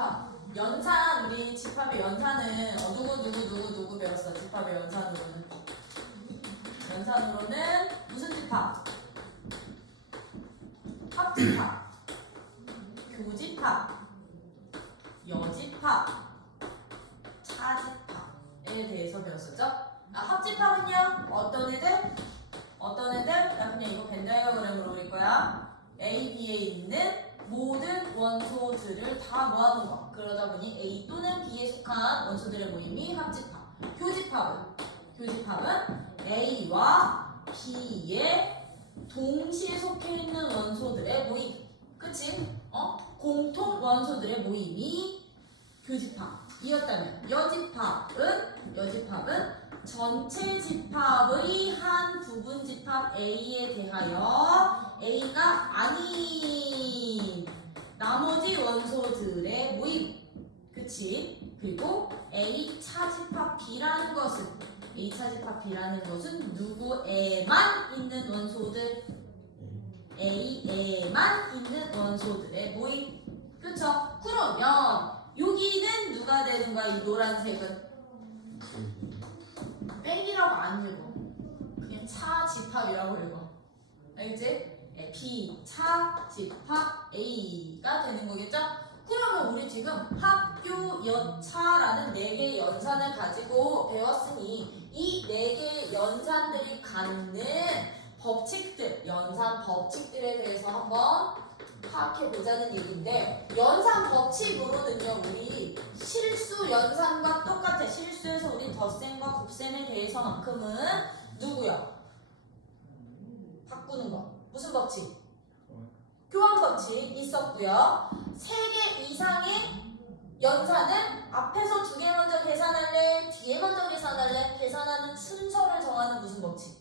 집합. 연산, 우리 집합의 연산은 누구 배웠어? 집합의 연산으로는. 연산으로는 무슨 집합? 합집합, 교집합, 여집합, 차집합에 대해서 배웠었죠? 합집합은요? 어떤 애들? 나 그냥 이거 벤 다이어그램으로 그릴 거야. A, B에 있는 모든 원소들을 다 모아놓은 거. 그러다 보니 A 또는 B에 속한 원소들의 모임이 합집합. 교집합은 A와 B에 동시에 속해 있는 원소들의 모임. 그치? 공통 원소들의 모임이 교집합. 이었다면 여집합은 전체 집합의 한 부분 집합 A에 대하여 A가 아닌 나머지 원소들의 모임. 그치? 그리고 A 차집합 B라는 것은 누구에만 있는 원소들? A에만 있는 원소들의 모임. 그쵸? 그러면 여기는 누가 되는 거야? 이 노란색은? 뺑이라고 안 읽어. 그냥 차집합이라고 읽어. 알겠지? B 차집합 A가 되는 거겠죠? 그러면 우리 지금 합교 여차라는 4개의 연산을 가지고 배웠으니 이 4개의 연산들이 갖는 법칙들, 연산 법칙들에 대해서 한번 파악해보자는 얘기인데, 연산 법칙으로는요, 우리 실수 연산과 똑같아. 실수에서 우리 덧셈과 곱셈에 대해서만큼은 누구야? 바꾸는 거. 무슨 법칙? 교환 법칙 있었고요. 3개 이상의 연산은 앞에서 2개 먼저 계산할래? 뒤에 먼저 계산할래? 계산하는 순서를 정하는 무슨 법칙?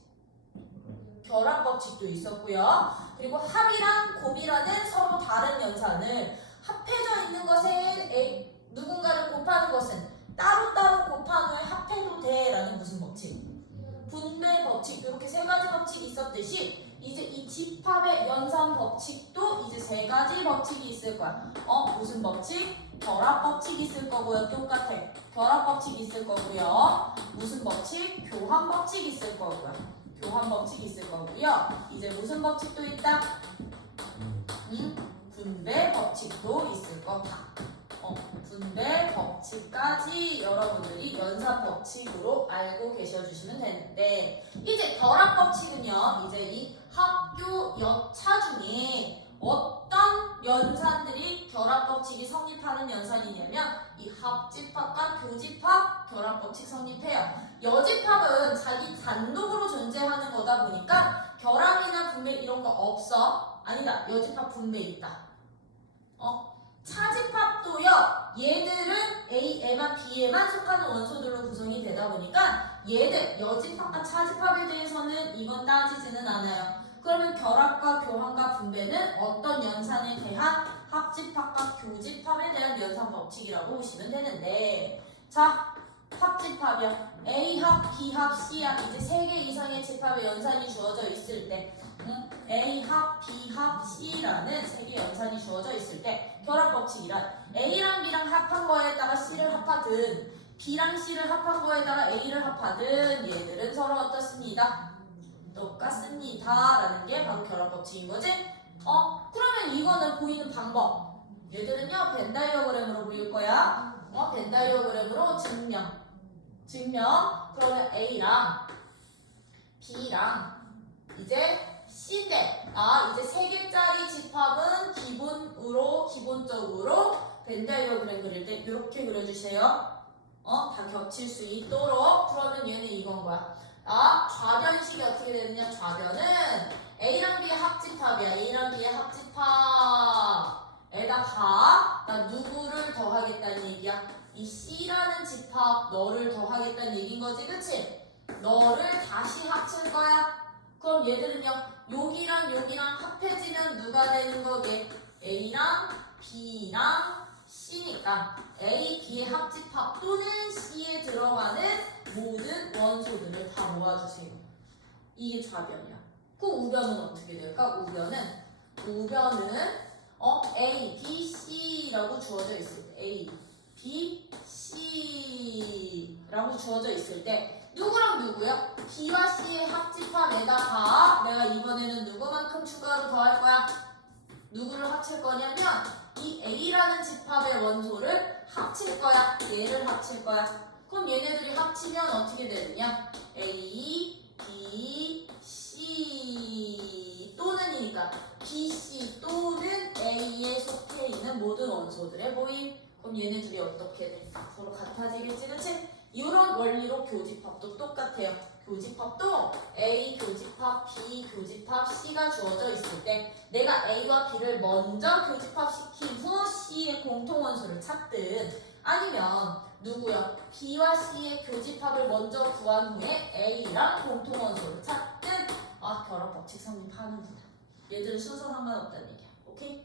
결합 법칙도 있었고요. 그리고 합이랑 곱이라는 서로 다른 연산을 합해져 있는 것에 누군가를 곱하는 것은 따로따로 곱한 후에 합해도 돼 라는 무슨 법칙? 분배 법칙. 이렇게 3가지 법칙이 있었듯이 이제 이 집합의 연산 법칙도 이제 3가지 법칙이 있을 거야. 무슨 법칙? 결합 법칙이 있을 거고요. 똑같아. 결합 법칙이 있을 거고요. 무슨 법칙? 교환 법칙이 있을 거고요. 교환 법칙이 있을 거고요. 이제 무슨 법칙도 있다? 분배 법칙도 있을 거다. 분배 법칙까지 여러분들이 연산 법칙으로 알고 계셔주시면 되는데, 이제 결합 법칙은요, 이제 이 합교 여차 중에 어떤 연산들이 결합 법칙이 성립하는 연산이냐면 이 합집합과 교집합 결합 법칙 성립해요. 여집합은 자기 단독으로 존재하는 거다 보니까 결합이나 분배 이런 거 없어. 아니다. 여집합 분배 있다. 차집합도요. 얘들은 A에만 B에만 속하는 원소들로 구성이 되다 보니까 얘들 여집합과 차집합에 대해서는 이건 따지지는 않아요. 그러면 결합과 교환과 분배는 어떤 연산에 대한 합집합과 교집합에 대한 연산 법칙이라고 보시면 되는데, 자, 합집합이야. A합, B합, C합 이제 3개 이상의 집합의 연산이 주어져 있을 때 A합, B합, C라는 3개 연산이 주어져 있을 때 결합 법칙이란 A랑 B랑 합한 거에다가 C를 합하든 B랑 C를 합한 거에다가 A를 합하든 얘들은 서로 어떻습니다? 똑같습니다 라는 게 바로 결합 법칙인 거지? 그러면 이거는 보이는 방법, 얘들은요 벤 다이어그램으로 보일 거야. 벤 다이어그램으로 증명. 그러면 A랑 B랑 이제 C인데, 이제 3개짜리 집합은 기본적으로 벤 다이어그램 그릴 때 이렇게 그려주세요. 다 겹칠 수 있도록. 그러면 얘는 이건 거야. 좌변식이 어떻게 되느냐? 좌변은 A랑 B의 합집합이야. A랑 B의 합집합에다가 나 누구를 더하겠다는 얘기야? 이 C라는 집합 너를 더하겠다는 얘기인 거지, 그치? 너를 다시 합칠 거야. 그럼 얘들은요, 여기랑 합해지면 누가 되는 거게? A랑 B랑 C니까 A, B의 합집합 또는 C에 들어가는 모든 원소들을 다 모아주세요. 이게 좌변이야. 그 우변은 어떻게 될까? 우변은 A, B, C라고 주어져 있을 때 A, B, C라고 주어져 있을 때 누구랑 누구요? B와 C의 합집합에다가 내가 이번에는 누구만큼 추가로 더할 거야? 누구를 합칠 거냐면 이 A라는 집합의 원소를 합칠 거야. 얘를 합칠 거야. 그럼 얘네들이 합치면 어떻게 되느냐? A, B, C 또는이니까 B, C 또는 A에 속해 있는 모든 원소들의 모임. 그럼 얘네들이 어떻게 돼? 서로 같아지겠지, 그치? 이런 원리로 교집합도 똑같아요. 교집합도 A 교집합, B 교집합, C가 주어져 있을 때 내가 A와 B를 먼저 교집합시킨 후 C의 공통원소를 찾든 아니면 누구요? B와 C의 교집합을 먼저 구한 후에 A랑 공통원소를 찾든 결합법칙 성립하는구나. 얘들은 순서 상관없다는 얘기야. 오케이?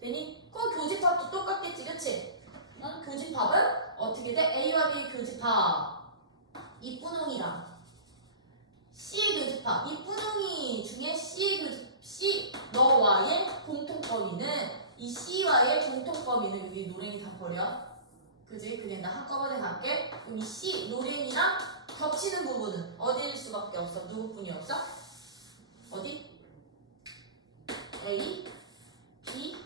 되니? 그럼 교집합도 똑같겠지, 그치? 교집합은 어떻게 돼? A와 B 교집합 이 뿌둥이랑 C의 교집합 이 뿌둥이 중에 C 너와의 공통범위는 이 C와의 공통범위는 여기 노랭이 다 버려. 그지? 그냥 나 한꺼번에 갈게. 그럼 이 C 노랭이랑 겹치는 부분은 어디일 수밖에 없어? 누구뿐이 없어? 어디? A, B,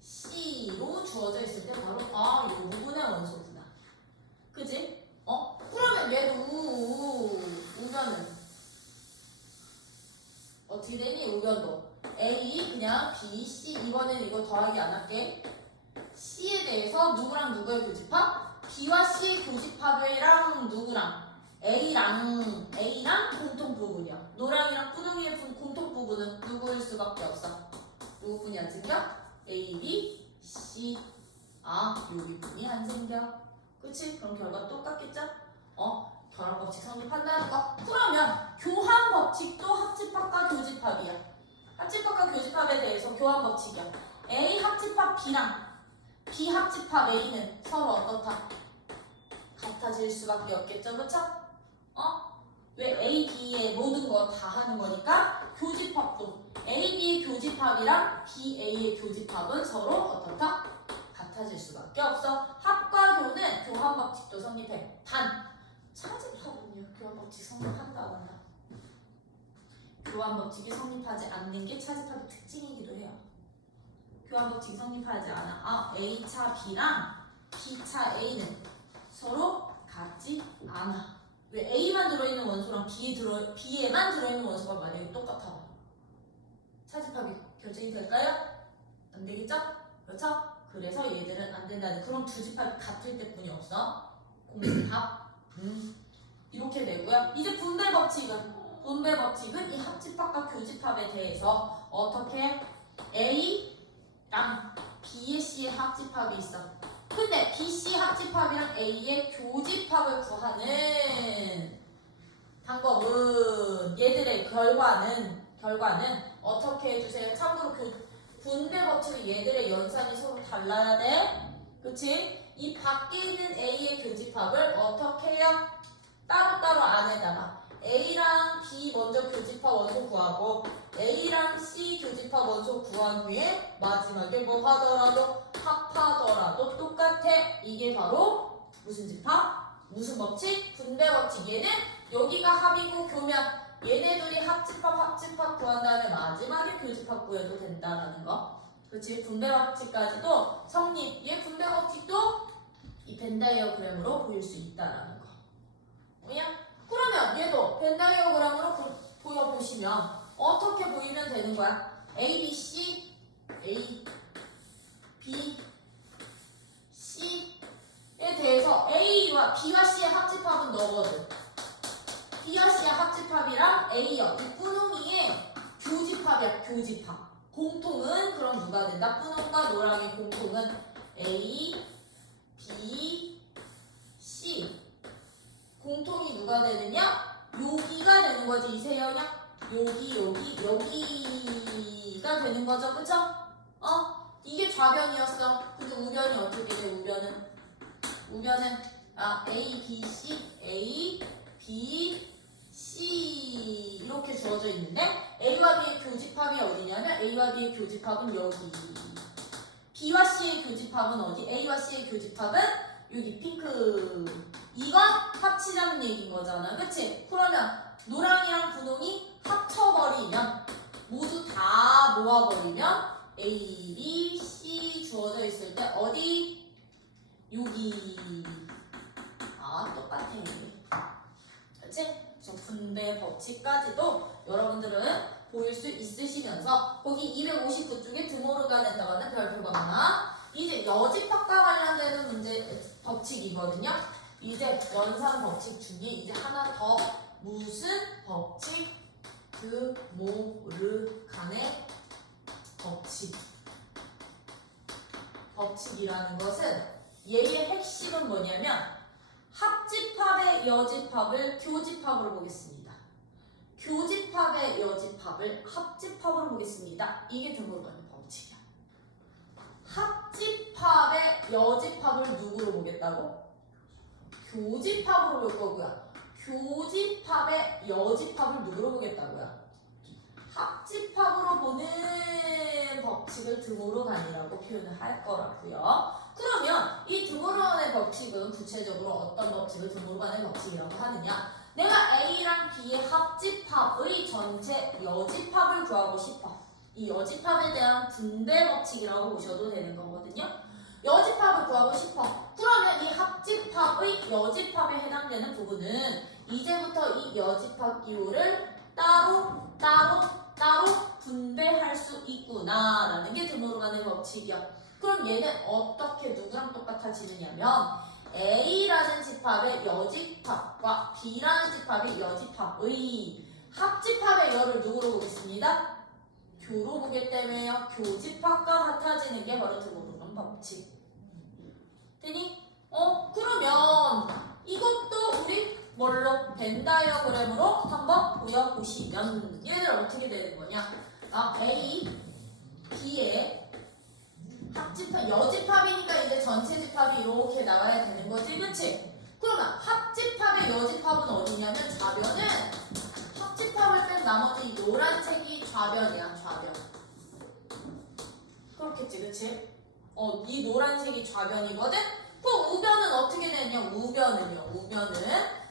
C로 주어져 있을 때 바로 이 부분의 원소구나. 그지? 그러면 얘도 우변은 어떻게 되니? 우변도 A 그냥 B, C 이번엔 이거 더하기 안 할게. C에 대해서 누구랑 누구의 교집합? B와 C의 교집합이랑 누구랑? A랑 공통 부분이야. 노랑이랑 뿌둥이의 공통 부분은 누구일 수밖에 없어. 누구뿐이 안 생겨? A, B, C. 여기뿐이 안 생겨. 그치? 그럼 결과 똑같겠죠? 결합법칙 성립한다는 거. 그러면 교환법칙도 합집합과 교집합이야. 합집합과 교집합에 대해서 교환법칙이야. A 합집합 B랑 B 합집합 A는 서로 어떻다? 같아질 수밖에 없겠죠, 그쵸? 왜 A, B의 모든 거 다 하는 거니까 교집합도 A, B의 교집합이랑 B, A의 교집합은 서로 어떻다? 같아질 수밖에 없어. 합과 교는 교환법칙도 성립해. 단 차집합은요, 교환법칙 성립한다 안 한다? 교환법칙이 성립하지 않는 게 차집합의 특징이기도 해요. 교환법칙이 성립하지 않아. A차 B랑 B차 A는 서로 같지 않아. 왜 A만 들어있는 원소랑 B에만 들어있는 원소가 만약에 똑같아. 차집합이 결정이 될까요? 안 되겠죠? 그렇죠? 그래서 얘들은 안 된다는 그런 두 집합이 같을 때뿐이 없어. 공집합. 이렇게 되고요. 이제 분배법칙은 이 합집합과 교집합에 대해서 어떻게 A랑 B의 C의 합집합이 있어. 근데 B, C 합집합이랑 A의 교집합을 구하는 방법은 얘들의 결과는 어떻게 해주세요? 참고로 분배법칙은 얘들의 연산이 서로 달라야 돼. 그치? 이 밖에 있는 A의 교집합을 어떻게 해요? 따로따로 안에다가 A랑 B 먼저 교집합 원소 구하고 A랑 C 교집합 원소 구한 후에 마지막에 뭐 하더라도 합하더라도 똑같아. 이게 바로 무슨 집합? 무슨 법칙? 분배법칙. 얘는 여기가 합이고 교면 얘네 둘이 합집합 구한 다음에 마지막에 교집합 구해도 된다라는 거. 그렇지? 분배법칙까지도 성립. 얘 분배법칙도 이 벤다이어그램으로 보일 수 있다라는 거. 뭐야? 그러면 얘도 벤다이어그램으로 보여보시면 어떻게 보이면 되는 거야? A, B, C, A, B, C에 대해서 A와 B와 C의 합집합은 너거든. B와 C의 합집합이랑 A요. 이 뿌둥이의 교집합이야, 교집합. 공통은 그럼 누가 된다? 뿌둥과 노랑의 공통은 A, B, C. 공통이 누가 되느냐? 여기가 되는 거지, 이세연이야. 여기가 되는 거죠, 그쵸? 이게 좌변이었어. 근데 우변이 어떻게 돼, 우변은 A, B, C, A, B, C 이렇게 주어져 있는데 A와 B의 교집합이 어디냐면 A와 B의 교집합은 여기. B와 C의 교집합은 어디? A와 C의 교집합은 여기 핑크. 이건 합치자는 얘기인 거잖아. 그치? 그러면 노랑이랑 분홍이 합쳐버리면 모두 다 모아버리면 A, B, C 주어져 있을 때 어디? 여기. 아, 똑같아. 그치? 저 분배 법칙까지도 여러분들은 보일 수 있으시면서 거기 259쪽에 드모르간에다가는 별표가 하나. 이제 여집합과 관련되는 문제 법칙이거든요. 이제 연산 법칙 중에 이제 하나 더 무슨 법칙? 드모르간의 법칙. 법칙이라는 것은 얘의 핵심은 뭐냐면 합집합의 여집합을 교집합으로 보겠습니다. 교집합의 여집합을 합집합으로 보겠습니다. 이게 드모르간의 법칙이야. 합집합의 여집합을 누구로 보겠다고? 교집합으로 볼 거고요. 교집합의 여집합을 누구로 보겠다고요? 합집합으로 보는 법칙을 드모르간이라고 표현을 할 거라고요. 그러면 이 드모르간의 법칙은 구체적으로 어떤 법칙을 드모르간의 법칙이라고 하느냐? 내가 A랑 B의 합집합의 전체 여집합을 구하고 싶어. 이 여집합에 대한 분배 법칙이라고 보셔도 되는 거거든요. 여집합을 구하고 싶어. 그러면 이 합집합의 여집합에 해당되는 부분은 이제부터 이 여집합 기호를 따로 분배할 수 있구나라는 게 드모르간의 법칙이야. 그럼 얘는 어떻게 누구랑 똑같아지느냐면 A라는 집합의 여집합과 B라는 집합의 여집합의 합집합의 여를 누구로 보겠습니다? 교로 보기 때문에요. 교집합과 같아지는 게 바로 드모르간 법칙. 되니? 그러면 이것도 우리 뭘로? 벤 다이어그램으로 한번 보여보시면 얘들 어떻게 되는 거냐? A, B의 합집합, 여집합이니까 이제 전체 집합이 이렇게 나와야 되는 거지, 그치? 그러면 합집합의 여집합은 어디냐면 좌변은 합집합을 뺀 나머지 노란색이 좌변이야, 좌변. 그렇겠지, 그치? 이 노란색이 좌변이거든? 그럼 우변은 어떻게 되냐? 우변은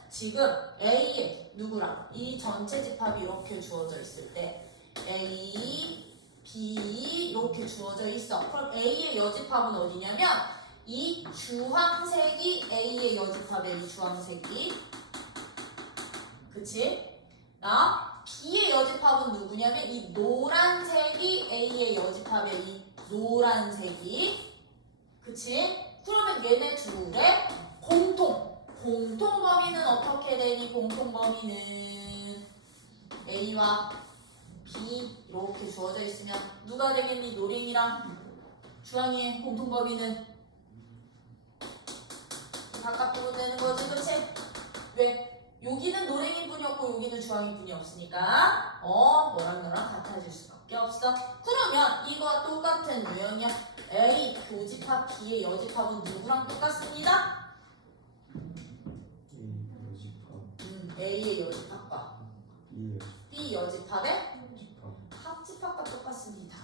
지금 A의 누구랑 이 전체 집합이 이렇게 주어져 있을 때 A, B 이렇게 주어져 있어. 그럼 A의 여집합은 어디냐면 이 주황색이 A의 여집합이야. 이 주황색이. 그치? B의 여집합은 누구냐면 이 노란색이 A의 여집합이야. 이 노란색이. 그치? 그러면 얘네 둘의 공통 범위는 어떻게 되니? 공통 범위는 A와 B 이렇게 주어져 있으면 누가 되겠니? 노랭이랑 주황이의 공통 범위는 바깥으로 되는 거지, 그치? 왜? 여기는 노랭이 뿐이 없고 여기는 주황이 뿐이 없으니까 너랑 같아질 수밖에 없어. 그러면 이거와 똑같은 유형이야. A 교집합 B의 여집합은 누구랑 똑같습니다? A의 여집합과 B 여집합의 합집합과 똑같습니다.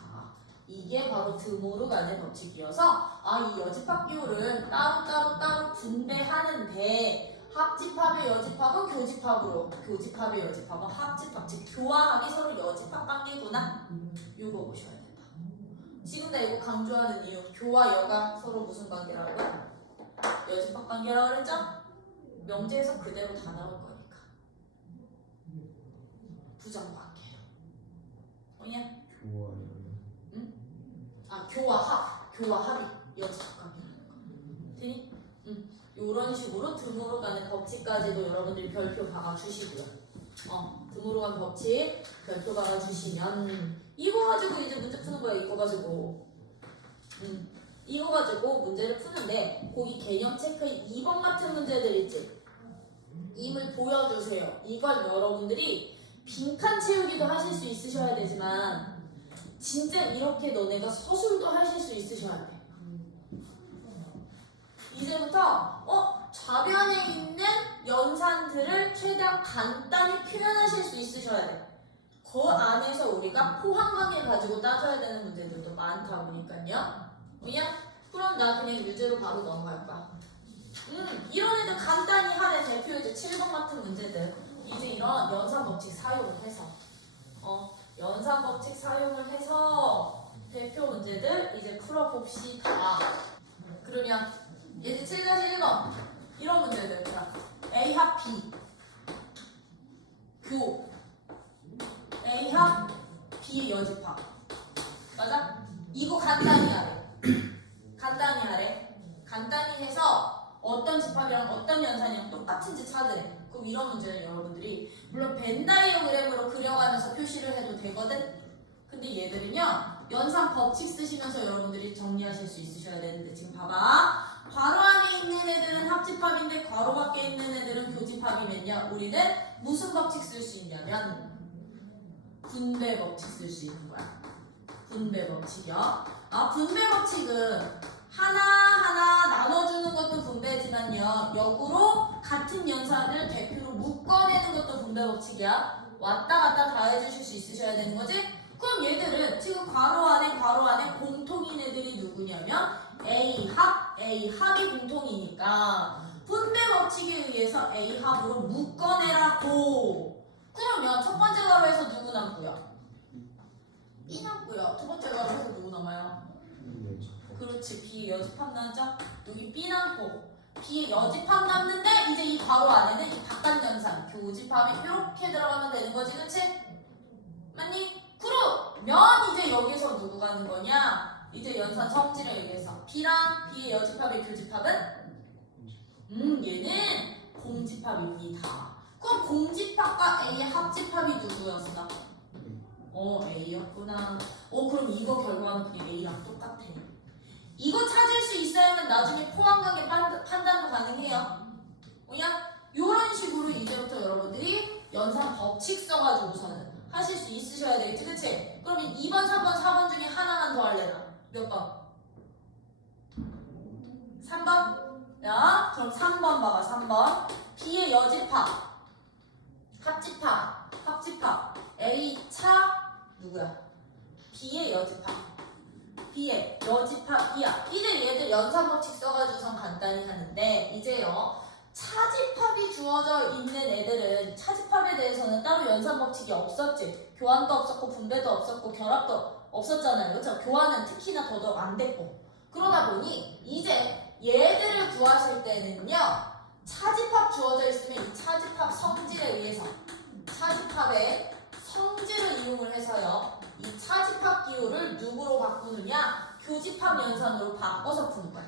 이게 바로 드모르간의 법칙이어서 이 여집합 기호를 따로 분배하는데 합집합의 여집합은 교집합의 여집합은 합집합, 즉 교화합이 서로 여집합 관계구나. 이거 보셔야 된다. 지금 나 이거 강조하는 이유, 교와 여가 서로 무슨 관계라고요? 여집합 관계라고 그랬죠? 명제에서 그대로 다 나올 거니까. 부정관계로. 뭐냐? 응? 교와 합이 여집합 관계라는 거. 되니? 이런 식으로 드모르간의 법칙까지도 여러분들이 별표 박아주시고요. 드모르간 법칙 별표 박아주시면 이거 가지고 이제 문제 푸는 거야. 이거 가지고 문제를 푸는데 거기 개념 체크 2번 같은 문제들 있지. 임을 보여주세요. 이걸 여러분들이 빈칸 채우기도 하실 수 있으셔야 되지만 진짜 이렇게 너네가 서술도 하실 수 있으셔야 돼. 이제부터 좌변에 있는 연산들을 최대한 간단히 표현하실 수 있으셔야 돼. 그 안에서 우리가 포함관계 가지고 따져야 되는 문제들도 많다 보니까요. 그냥 그럼 나 그냥 유제로 바로 넘어갈 거야. 이런 애들 간단히 하는 대표 이제 7번 같은 문제들 이제 이런 연산 법칙 사용을 해서 연산 법칙 사용을 해서 대표 문제들 이제 풀어봅시다. 그러면 예제 7-1번 이런 문제들 A 합 B 교 A 합 B의 여집합 맞아? 이거 간단히 하래. 간단히 하래. 간단히 해서 어떤 집합이랑 어떤 연산이랑 똑같은지 찾으래. 그럼 이런 문제는 여러분들이 물론 벤 다이어그램으로 그려가면서 표시를 해도 되거든. 근데 얘들은요 연산 법칙 쓰시면서 여러분들이 정리하실 수 있으셔야 되는데 지금 봐봐. 괄호 안에 있는 애들은 합집합인데 괄호 밖에 있는 애들은 교집합이면요 우리는 무슨 법칙 쓸 수 있냐면 분배 법칙 쓸 수 있는 거야. 분배 법칙이요. 분배 법칙은 하나하나 나눠주는 것도 분배지만요 역으로 같은 연산을 대표로 묶어내는 것도 분배 법칙이야. 왔다 갔다 다 해주실 수 있으셔야 되는 거지? 그럼 얘들은 지금 괄호 안에 공통인 애들이 누구냐면 A 합이 공통이니까 분배 법칙에 의해서 A 합으로 묶어내라고. 그러면 첫 번째 괄호에서 누구 남고요? B 남고요. 두 번째 괄호에서 누구 남아요? 그렇지. B의 여집합 나죠? 여기 B 남고 B의 여집합 남는데 이제 이 괄호 안에는 이 바깥 연산 교집합이 이렇게 들어가면 되는 거지. 그치? 맞니? 그러면 이제 여기서 누구 가는 거냐? 이제 연산 성질에 의해서 B랑 B의 여집합의 교집합은 얘는 공집합입니다. 그럼 공집합과 A의 합집합이 누구였어? A였구나. 그럼 이거 결과는 그냥 A랑 똑같아. 이거 찾을 수 있어야만 나중에 포함관계 판단도 가능해요. 그냥 이런 식으로 이제부터 여러분들이 연산 법칙 써가지고서는 하실 수 있으셔야 되겠지, 그치? 그러면 2번, 3번, 4번 중에 하나만 더 할래나? 몇 번? 3번? 야, 그럼 3번 봐봐, 3번. B의 여집합, 합집합. A 차, 누구야? B의 여집합. B의 여집합이야. 이제 얘들 연산법칙 써가지고선 간단히 하는데, 이제요. 차집합이 주어져 있는 애들은 차집합에 대해서는 따로 연산법칙이 없었지. 교환도 없었고 분배도 없었고 결합도 없었잖아요. 그렇죠? 교환은 특히나 더더욱 안 됐고. 그러다 보니 이제 얘들을 구하실 때는요. 차집합 주어져 있으면 이 차집합 성질에 의해서 차집합의 성질을 이용을 해서요. 이 차집합 기호를 누구로 바꾸느냐? 교집합 연산으로 바꿔서 푸는 거야.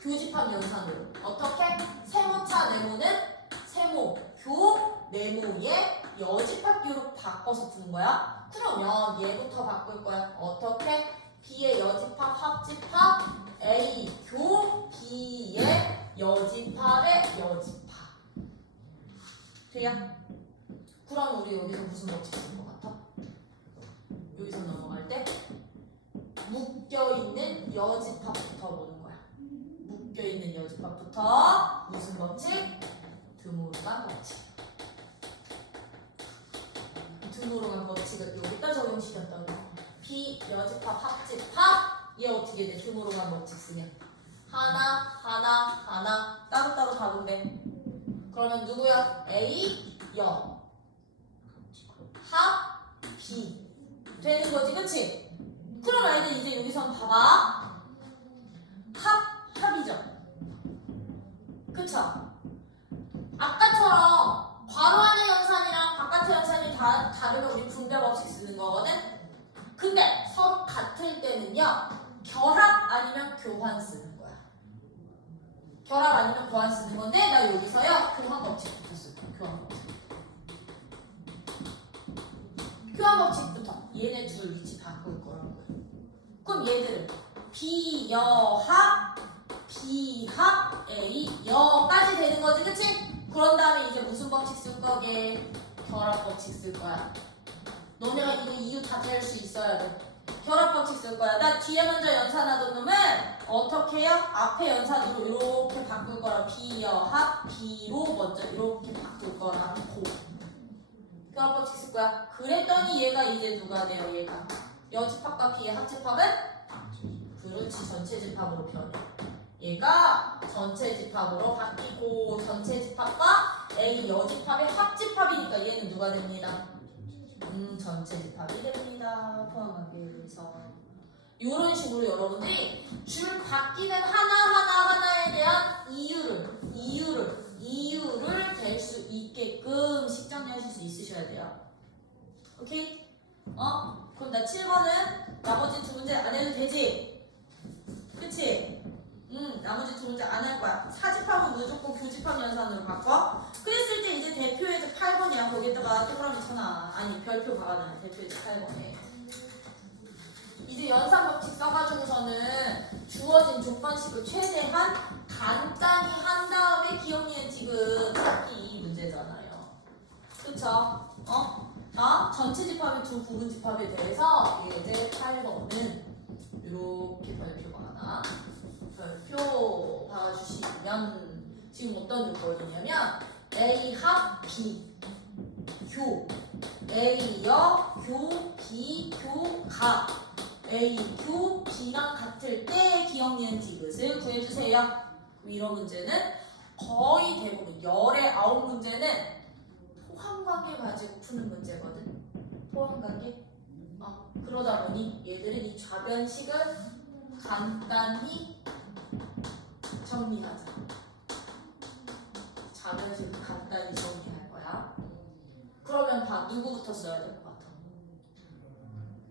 교집합 연산으로. 어떻게? 세모차 네모는 세모, 교, 네모의 여집합 기호로 바꿔서 푸는 거야. 그러면 얘부터 바꿀 거야. 어떻게? B의 여집합, 합집합, A, 교, B의 여집합의 여집합. 돼요? 그럼 우리 여기서 무슨 법칙 쓸 것 같아? 여기서 넘어갈 때 묶여있는 여집합부터 보는 거야. 묶여있는 여집합부터 무슨 법칙? 드모르간 법칙. 드모르간 법칙을 여기다 적용시켰다고. B 여집합 합집합 얘 어떻게 돼? 드모르간 법칙 쓰면 하나 따로따로 다 분배. 그러면 누구야? A 여 합 B 되는 거지, 그치? 그럼 아이들 이제 여기서 봐봐. 합이죠. 그쵸? 아까처럼 괄호 안의 연산이랑 바깥의 연산이 다르면 우리 분배 법칙 쓰는 거거든? 근데 서로 같을 때는요. 결합 아니면 교환 쓰는 거야. 결합 아니면 교환 쓰는 건데 나 여기서요. 교환 법칙부터 쓸 거야. 교환 법칙부터 얘네 둘 위치 바꿀 거라고요. 그럼 얘들은 B여합, B합, A 여까지 되는 거지, 그치? 그런 다음에 이제 무슨 법칙 쓸 거게? 결합 법칙 쓸 거야. 너네가 이거 이유 다 될 수 있어야 돼. 결합 법칙 쓸 거야. 나 뒤에 먼저 연산하던 놈은 어떻게 해요? 앞에 연산으로 이렇게 바꿀 거라. B여합, B로 먼저 이렇게 바꿀 거라고. 교합법칙 쓸 거야. 그랬더니 얘가 이제 누가 돼요? 얘가 여집합과 B의 합집합은? 그렇지, 전체 집합으로 변해. 얘가 전체 집합으로 바뀌고 전체 집합과 A 여집합의 합집합이니까 얘는 누가 됩니다? 전체 집합이 됩니다. 포함하기에서 이런 식으로 여러분들이 줄 바뀌는 하나에 대한 이유를 댈 수 있게끔 식정리하실 수 있으셔야 돼요. 오케이? 그럼 나 7번은 나머지 두 문제 안 해도 되지? 그치? 나머지 두 문제 안 할 거야. 사집합은 무조건 교집합 연산으로 바꿔. 그랬을 때 이제 대표예제 8번이야. 거기에다가 동그라미 쳐놔. 아니 별표 박아놔. 대표예제 8번에. 이제 연산 법칙 써가지고서는 주어진 조건식을 최대한 간단히 한 다음에 기억 니은칙은 찾기 문제잖아요. 그쵸? 전체 집합의 두 부분 집합에 대해서 예제 8번은 이렇게 별표가 하나 별표 봐주시면 지금 어떤 조건이냐면 A 합 B 교 A여 교 B 교 가 A 교 B랑 같을 때 기억 니은 디귿을 구해주세요. 이런 문제는 거의 대부분 열의 9문제는 포함관계 가지고 푸는 문제거든. 포함관계. 그러다 보니 얘들은 이 좌변식을 간단히 정리하자. 좌변식을 간단히 정리할 거야. 그러면 누구부터 써야 될 것 같아?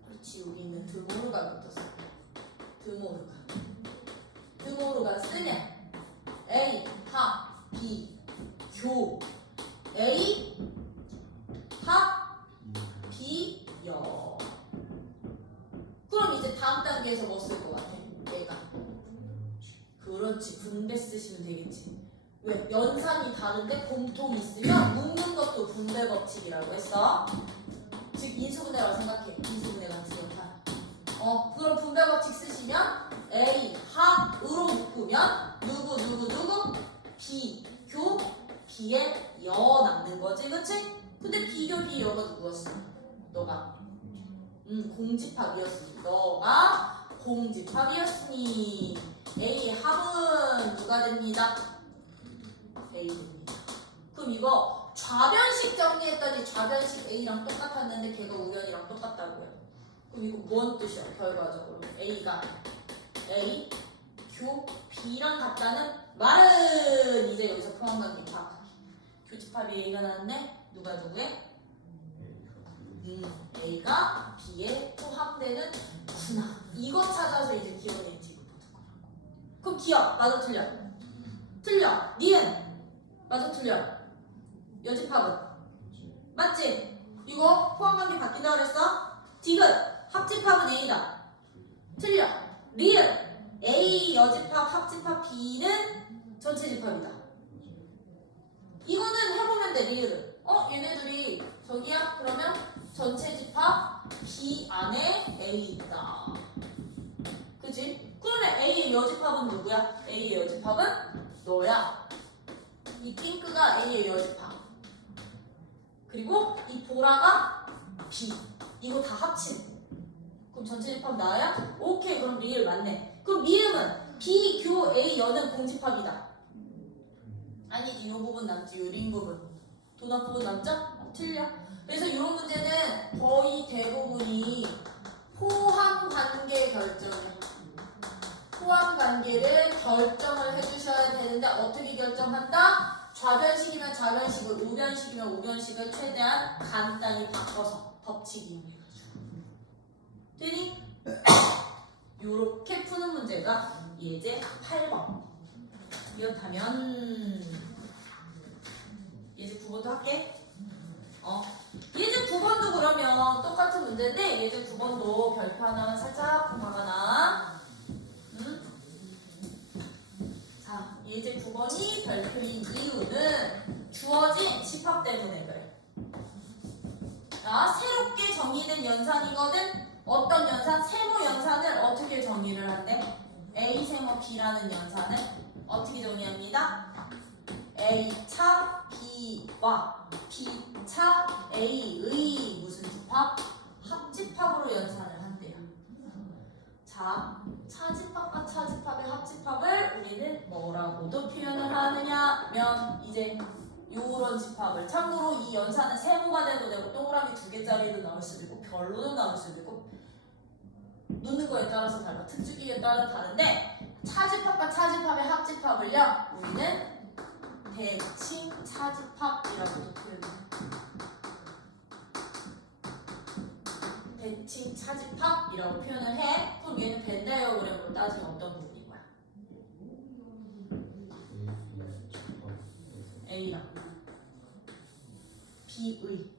그렇지, 우리는 드모르간부터 써. 드모르간 쓰면 A 합 B 교 A 합 B 여. 그럼 이제 다음 단계에서 뭐 쓸 것 같아? 얘가. 그렇지, 분배 쓰시면 되겠지. 왜? 연산이 다른데 공통이 있으면 묶는 것도 분배 법칙이라고 했어. 즉 인수분해라고 생각해. 인수분해 같은 역할. 그럼 분배 법칙 쓰시면 A 합으로 묶으면 누구 B 교 B에 여 남는 거지, 그치? 근데 비교 비여가 누구였어? 너가. 공집합이었으니 너가 공집합이었으니 A 합은 누가 됩니다? A 됩니다. 그럼 이거 좌변식 정리했더니 좌변식 A랑 똑같았는데 걔가 우연이랑 똑같다고요. 그럼 이거 뭔 뜻이야? 결과적으로 A가 A 교 B랑 같다는 말은 이제 여기서 포함관계 파악. 교집합이 A가 나왔네. 누가 누구의? A가 B에 포함되는 구나. 이거 찾아서 이제 기억의 T를 보는 거야. 그럼 기억 맞아 틀려? 틀려. 니은 맞아 틀려? 여집합은 맞지? 이거 포함관계 바뀐다 그랬어? 디귿 합집합은 A다. 틀려. 리을 A 여집합 합집합 B는 전체 집합이다. 이거는 해보면 돼. 리을은 얘네들이 저기야? 그러면 전체 집합 B 안에 A 있다. 그치? 그러면 A의 여집합은 누구야? A의 여집합은 너야. 이 핑크가 A의 여집합. 그리고 이 보라가 B. 이거 다 합친. 그럼 전체 집합 나야? 오케이, 그럼 리을 맞네. 그럼 미음은 B, 교, A, 여는 공집합이다. 아니지, 요 부분 남지, 요 링 부분. 도넛 부분 남죠? 틀려. 그래서 이런 문제는 거의 대부분이 포함관계 결정해. 포함관계를 결정을 해주셔야 되는데 어떻게 결정한다? 좌변식이면 좌변식을, 우변식이면 우변식을 최대한 간단히 바꿔서 법칙 이용해가지고. 되니? 요렇게 푸는 문제가 예제 8번. 이렇다면 예제 9번도 할게. 예제 9번도 그러면 똑같은 문제인데 예제 9번도 별표 하나만 살짝 박아놔. 자, 예제 9번이 별표인 이유는 주어진 집합 때문에 그래. 자, 새롭게 정의된 연산이거든. 어떤 연산? 세모 연산을 어떻게 정의를 한대? A 세모 B라는 연산을 어떻게 정의합니다? A차 B와 B차 A의 무슨 집합? 합집합으로 연산을 한대요. 자, 차집합과 차집합의 합집합을 우리는 뭐라고도 표현을 하느냐면 이제 요런 집합을, 참고로 이 연산은 세모가 돼도 되고 동그라미 2개짜리도 나올 수도 있고 별로도 나올 수도 있고 놓는 거에 따라서 달라, 특수기에 따라 다른데, 차집합과 차집합의 합집합을요 우리는 대칭 차집합이라고도 표현해요. 대칭 차집합이라고 표현을 해. 그럼 얘는 벤 다이어그램으로 따지면 어떤 부분인 거야? A랑 B의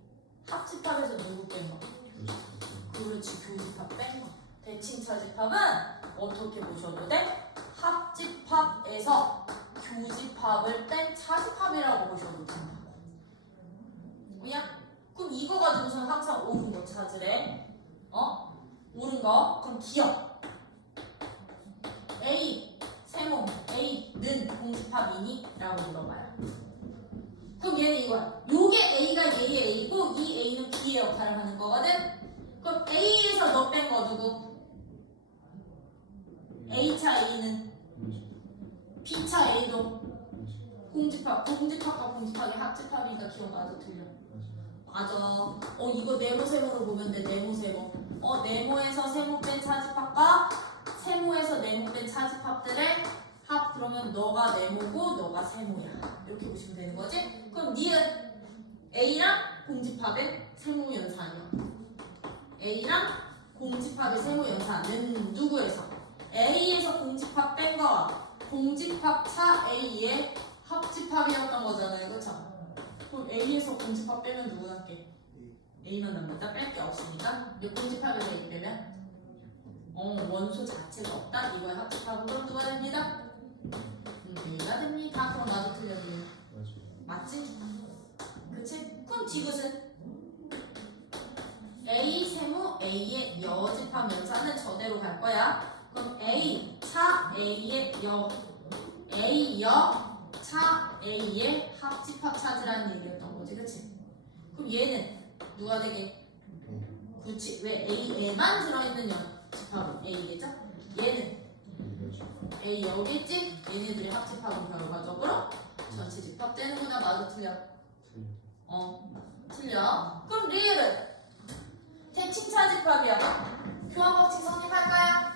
합집합에서 누구 뺀 거? 그렇지, 교집합 뺀 거. 대칭 차집합은 어떻게 보셔도 돼? 합집합에서 교집합을 뺀 차집합이라고 보셔도 된다고. 그냥 그럼 이거 가지고서는 항상 옳은 거 찾으래. 옳은 거. 그럼 기억. A 세모 A는 공집합이니? 라고 물어봐요. 그럼 얘는 이거야. 요게 A가 얘의 A고 이 A는 B의 역할을 하는 거거든. 그럼 A에서 너 뺀 거 누구? A차 A는 B차 A도 공집합. 공집합과 공집합의 합집합이니까 기억 맞아, 틀려? 맞아. 이거 네모 세모로 보면 돼. 네모 세모. 네모에서 세모 뺀 차집합과 세모에서 네모 뺀 차집합들의 합. 그러면 너가 네모고 너가 세모야. 이렇게 보시면 되는 거지? 그럼 니은 A랑 공집합의 세모 연산이야. A랑 공집합의 세모 연산은 누구에서? A에서 공집합 뺀 거와 공집합 차 A의 합집합이었던 거잖아요. 그쵸? 그럼 A에서 공집합 빼면 누구 남게? A만 남는다? 뺄 게 없으니까. 공집합에서 A 빼면 원소 자체가 없다. 이거의 합집합은 그럼 누가 됩니다? A가 됩니다. 그럼 나도 틀렸네요. 맞지? 그치? 그럼 디귿은? A 세모 A의 여집합 연산은 저대로 갈 거야. 그럼 A 차 A의 A 차 A의 합집합 찾으라는 얘기였던 거지, 그치? 그럼 얘는 누가 되게? 그치? 왜 A에만 들어있는 집합은 A겠죠? 얘는 A 여기 있지? 얘네들이 합집합은 결과적으로 전체 집합 되는구나. 맞아, 틀려? 틀려. 그럼 리을은 대칭 차집합이야. 교환 법칙 성립할까요?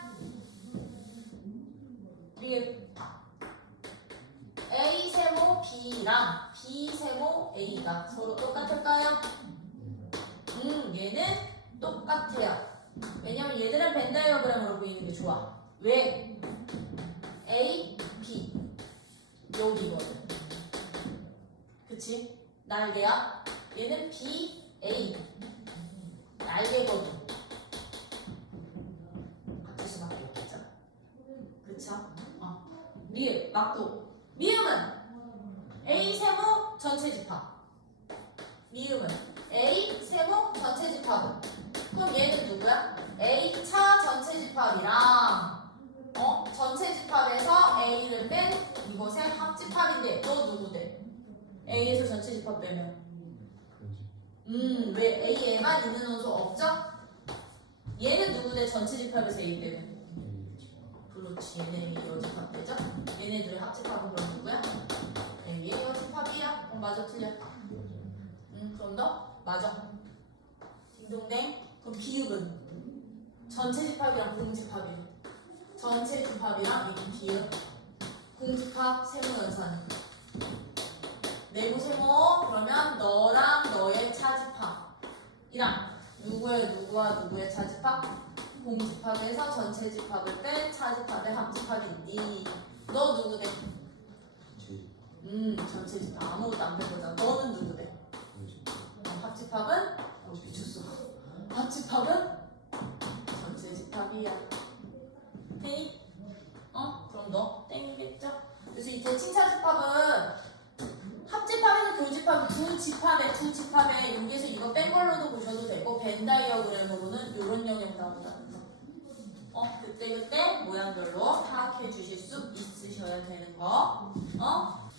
리을 A 세모 B랑 B 세모 A가 서로 똑같을까요? 얘는 똑같아요. 왜냐면 얘들은 벤 다이어그램으로 보이는 게 좋아. 왜? A, B 여기거든. 그치? 날개야. 얘는 B, A 날개거든. 같을 수밖에 없겠잖아. 그쵸? 미음, 막도. 미음은 A 세모 전체 집합. 미음은 A 세모 전체 집합. 그럼 얘는 누구야? A 차 전체 집합이랑 전체 집합에서 A를 뺀 이것의 합집합인데 너 누구 돼? A에서 전체 집합 빼면 왜 A에만 있는 원소 없죠? 얘는 누구 돼? 전체 집합에서 A 빼면 그렇지, 얘네 여집합 되죠? 얘네들의 합집합은 그럼 누구야? A의 여집합이야. 맞아, 틀려? 그럼 너? 맞아. 딩동댕. 그럼 비읍은 전체 집합이랑 공집합이래. 전체 집합이랑 이게 비읍. 공집합 세모 연산은 네모 세모. 그러면 너랑 너의 차집합이랑 누구와 누구의 차집합? 공집합에서 전체 집합을 뺀 차집합의 합집합인데 너 누구 돼? 전체 집합 아무것도 안 뺀 거잖아. 너는 누구 돼? 합집합은? 미쳤어. 합집합은? 전체 집합이야. 되니? 그럼 너 땡이겠죠? 그래서 이 대칭 차집합은 합집합에서 교집합 두 집합에 여기에서 이거 뺀 걸로도 보셔도 되고 벤 다이어그램으로는 이런 영역 나오잖아요. 그때 모양별로 파악해 주실 수 있으셔야 되는 거.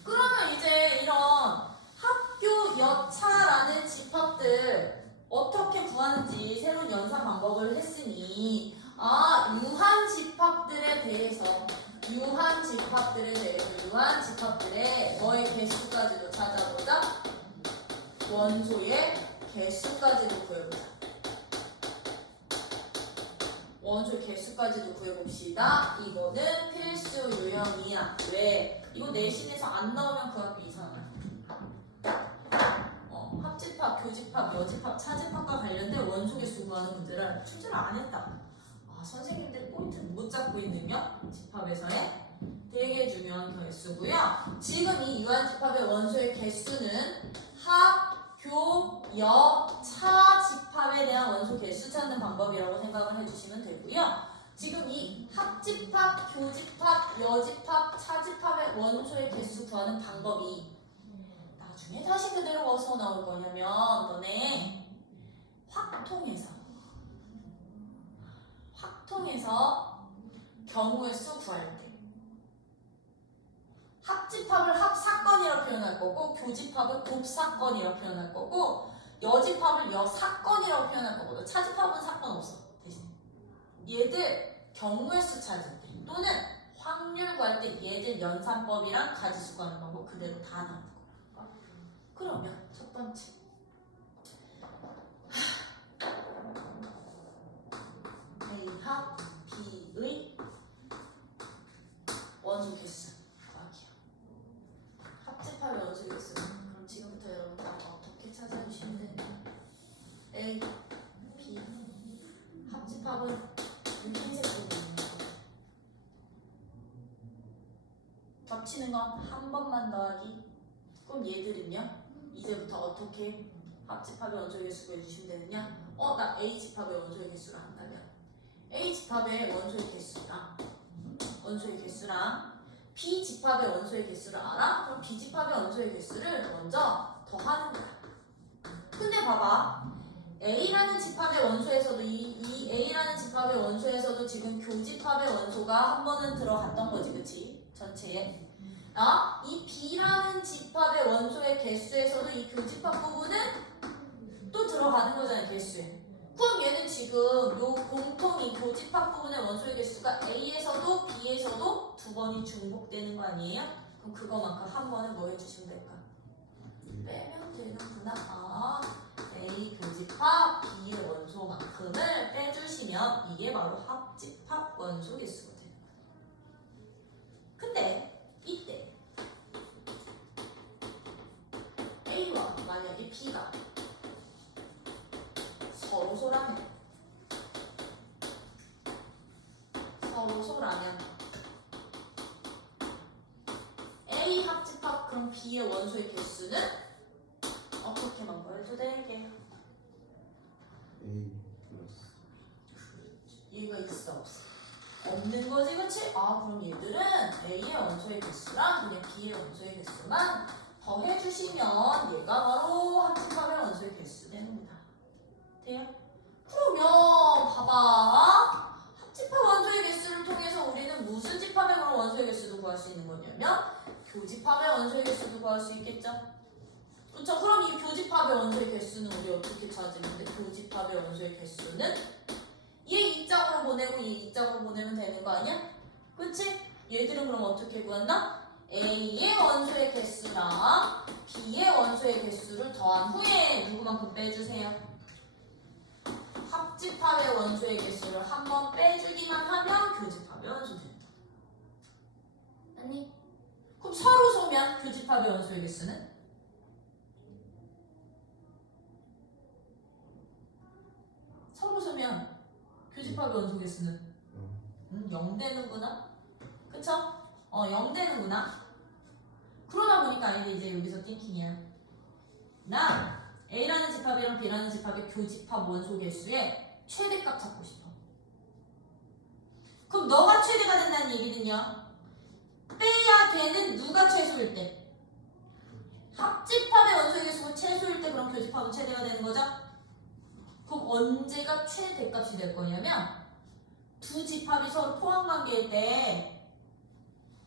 그러면 이제 이런 학교 여차라는 집합들 어떻게 구하는지 새로운 연산 방법을 했으니 유한 집합들에 대해서 유한 집합들의 뭐의 개수까지도 찾아보자. 원소의 개수까지도 구해보자. 원소의 개수까지도 구해봅시다. 이거는 필수 유형이야. 왜? 이거 내신에서 안 나오면 그 학교 이상하다. 합집합, 교집합, 여집합, 차집합과 관련된 원소 개수 구하는 문제를 출제를 안 했다. 선생님들 포인트 못 잡고 있는요? 집합에서의 되게 중요한 개수고요. 지금 이 유한집합의 원소의 개수는 합, 교, 여, 차 집합에 대한 원소 개수 찾는 방법이라고 생각을 해주시면 되고요. 지금 이 합집합, 교집합, 여집합, 차집합의 원소의 개수 구하는 방법이 나중에 다시 그대로 어디서 나올 거냐면 너네 확통에서 경우의 수 구할 때 합집합을 합사건이라고 표현할 거고 교집합을 곱사건이라고 표현할 거고 여집합을 여사건이라고 표현할 거거든. 차집합은 사건 없어. 대신 얘들 경우의 수 찾을 때 또는 확률 구할 때 얘들 연산법이랑 가지수 구하는 방법 그대로 다 나올 거야. 그러면 첫 번째 A합 B의 원소 개수 구하기요. 합집합의 원소 개수. 그럼 지금부터 여러분들 어떻게 찾아주시면 되나요? A, B 합집합은 흰색으로 있는 거. 겹치는 건 한 번만 더하기. 그럼 얘들은요? 이제부터 어떻게 합집합의 원소의 개수 구해주시면 되느냐? 나 A집합의 원소의 개수를 안다면 A집합의 원소의 개수랑 B집합의 원소의 개수를 알아? 그럼 B집합의 원소의 개수를 먼저 더하는 거야. 근데 봐봐. A라는 집합의 원소에서도 이 A라는 집합의 원소에서도 지금 교집합의 원소가 한 번은 들어갔던 거지, 그치? 전체에. 이 B라는 집합의 원소의 개수에서도 이 교집합 부분은 또 들어가는 거잖아요, 개수에. 그럼 얘는 지금 요 공통이 교집합 부분의 원소의 개수가 A에서도 B에서도 두 번이 중복되는 거 아니에요? 그럼 그거만큼 한 번은 뭐 해주시면 될까? 빼면 되는구나. A 교집합 B의 원소만큼을 빼주시면 이게 바로 합집합 원소 개수가 되는 거예요. 근데 이때 A와 만약에 B가 서로소라면 A 합집합 그럼 B의 원소의 개수는 어떻게만 보여도 되게 A 플러스 얘가 있어 없어? 없는 거지, 그치? 그럼 얘들은 A의 원소의 개수랑 그냥 B의 원소의 개수만 더해주시면 얘가 바로 합집합의 원소의 개수 됩니다. 돼요? 그러면 봐봐. 합집합 원소의 개수를 통해서 우리는 무슨 집합의 그런 원소의 개수도 구할 수 있는 거냐면 교집합의 원소의 개수도 구할 수 있겠죠? 그렇죠? 그럼 이 교집합의 원소의 개수는 우리 어떻게 찾으면 돼? 교집합의 원소의 개수는 얘 이짝으로 보내고 얘 이짝으로 보내면 되는 거 아니야? 그치? 얘들은 그럼 어떻게 구한다? A의 원소의 개수랑 B의 원소의 개수를 더한 후에 누구만큼 빼주세요? 합집합의 원소의 개수를 한번 빼주기만 하면 교집합의 원소 된다. 아니? 그럼 서로 소면 교집합의 원소의 개수는? 서로 소면 교집합의 원소 개수는? 0 되는구나? 그쵸? 0 되는구나? 그러다 보니까 이제 여기서 띵킹이야. 나 A라는 집합이랑 B라는 집합의 교집합 원소 개수의 최대값 찾고 싶어. 그럼 너가 최대가 된다는 얘기는요. 빼야 되는 누가 최소일 때? 합집합의 원소 개수가 최소일 때 그럼 교집합은 최대가 되는 거죠? 그럼 언제가 최대값이 될 거냐면 두 집합이 서로 포함관계일 때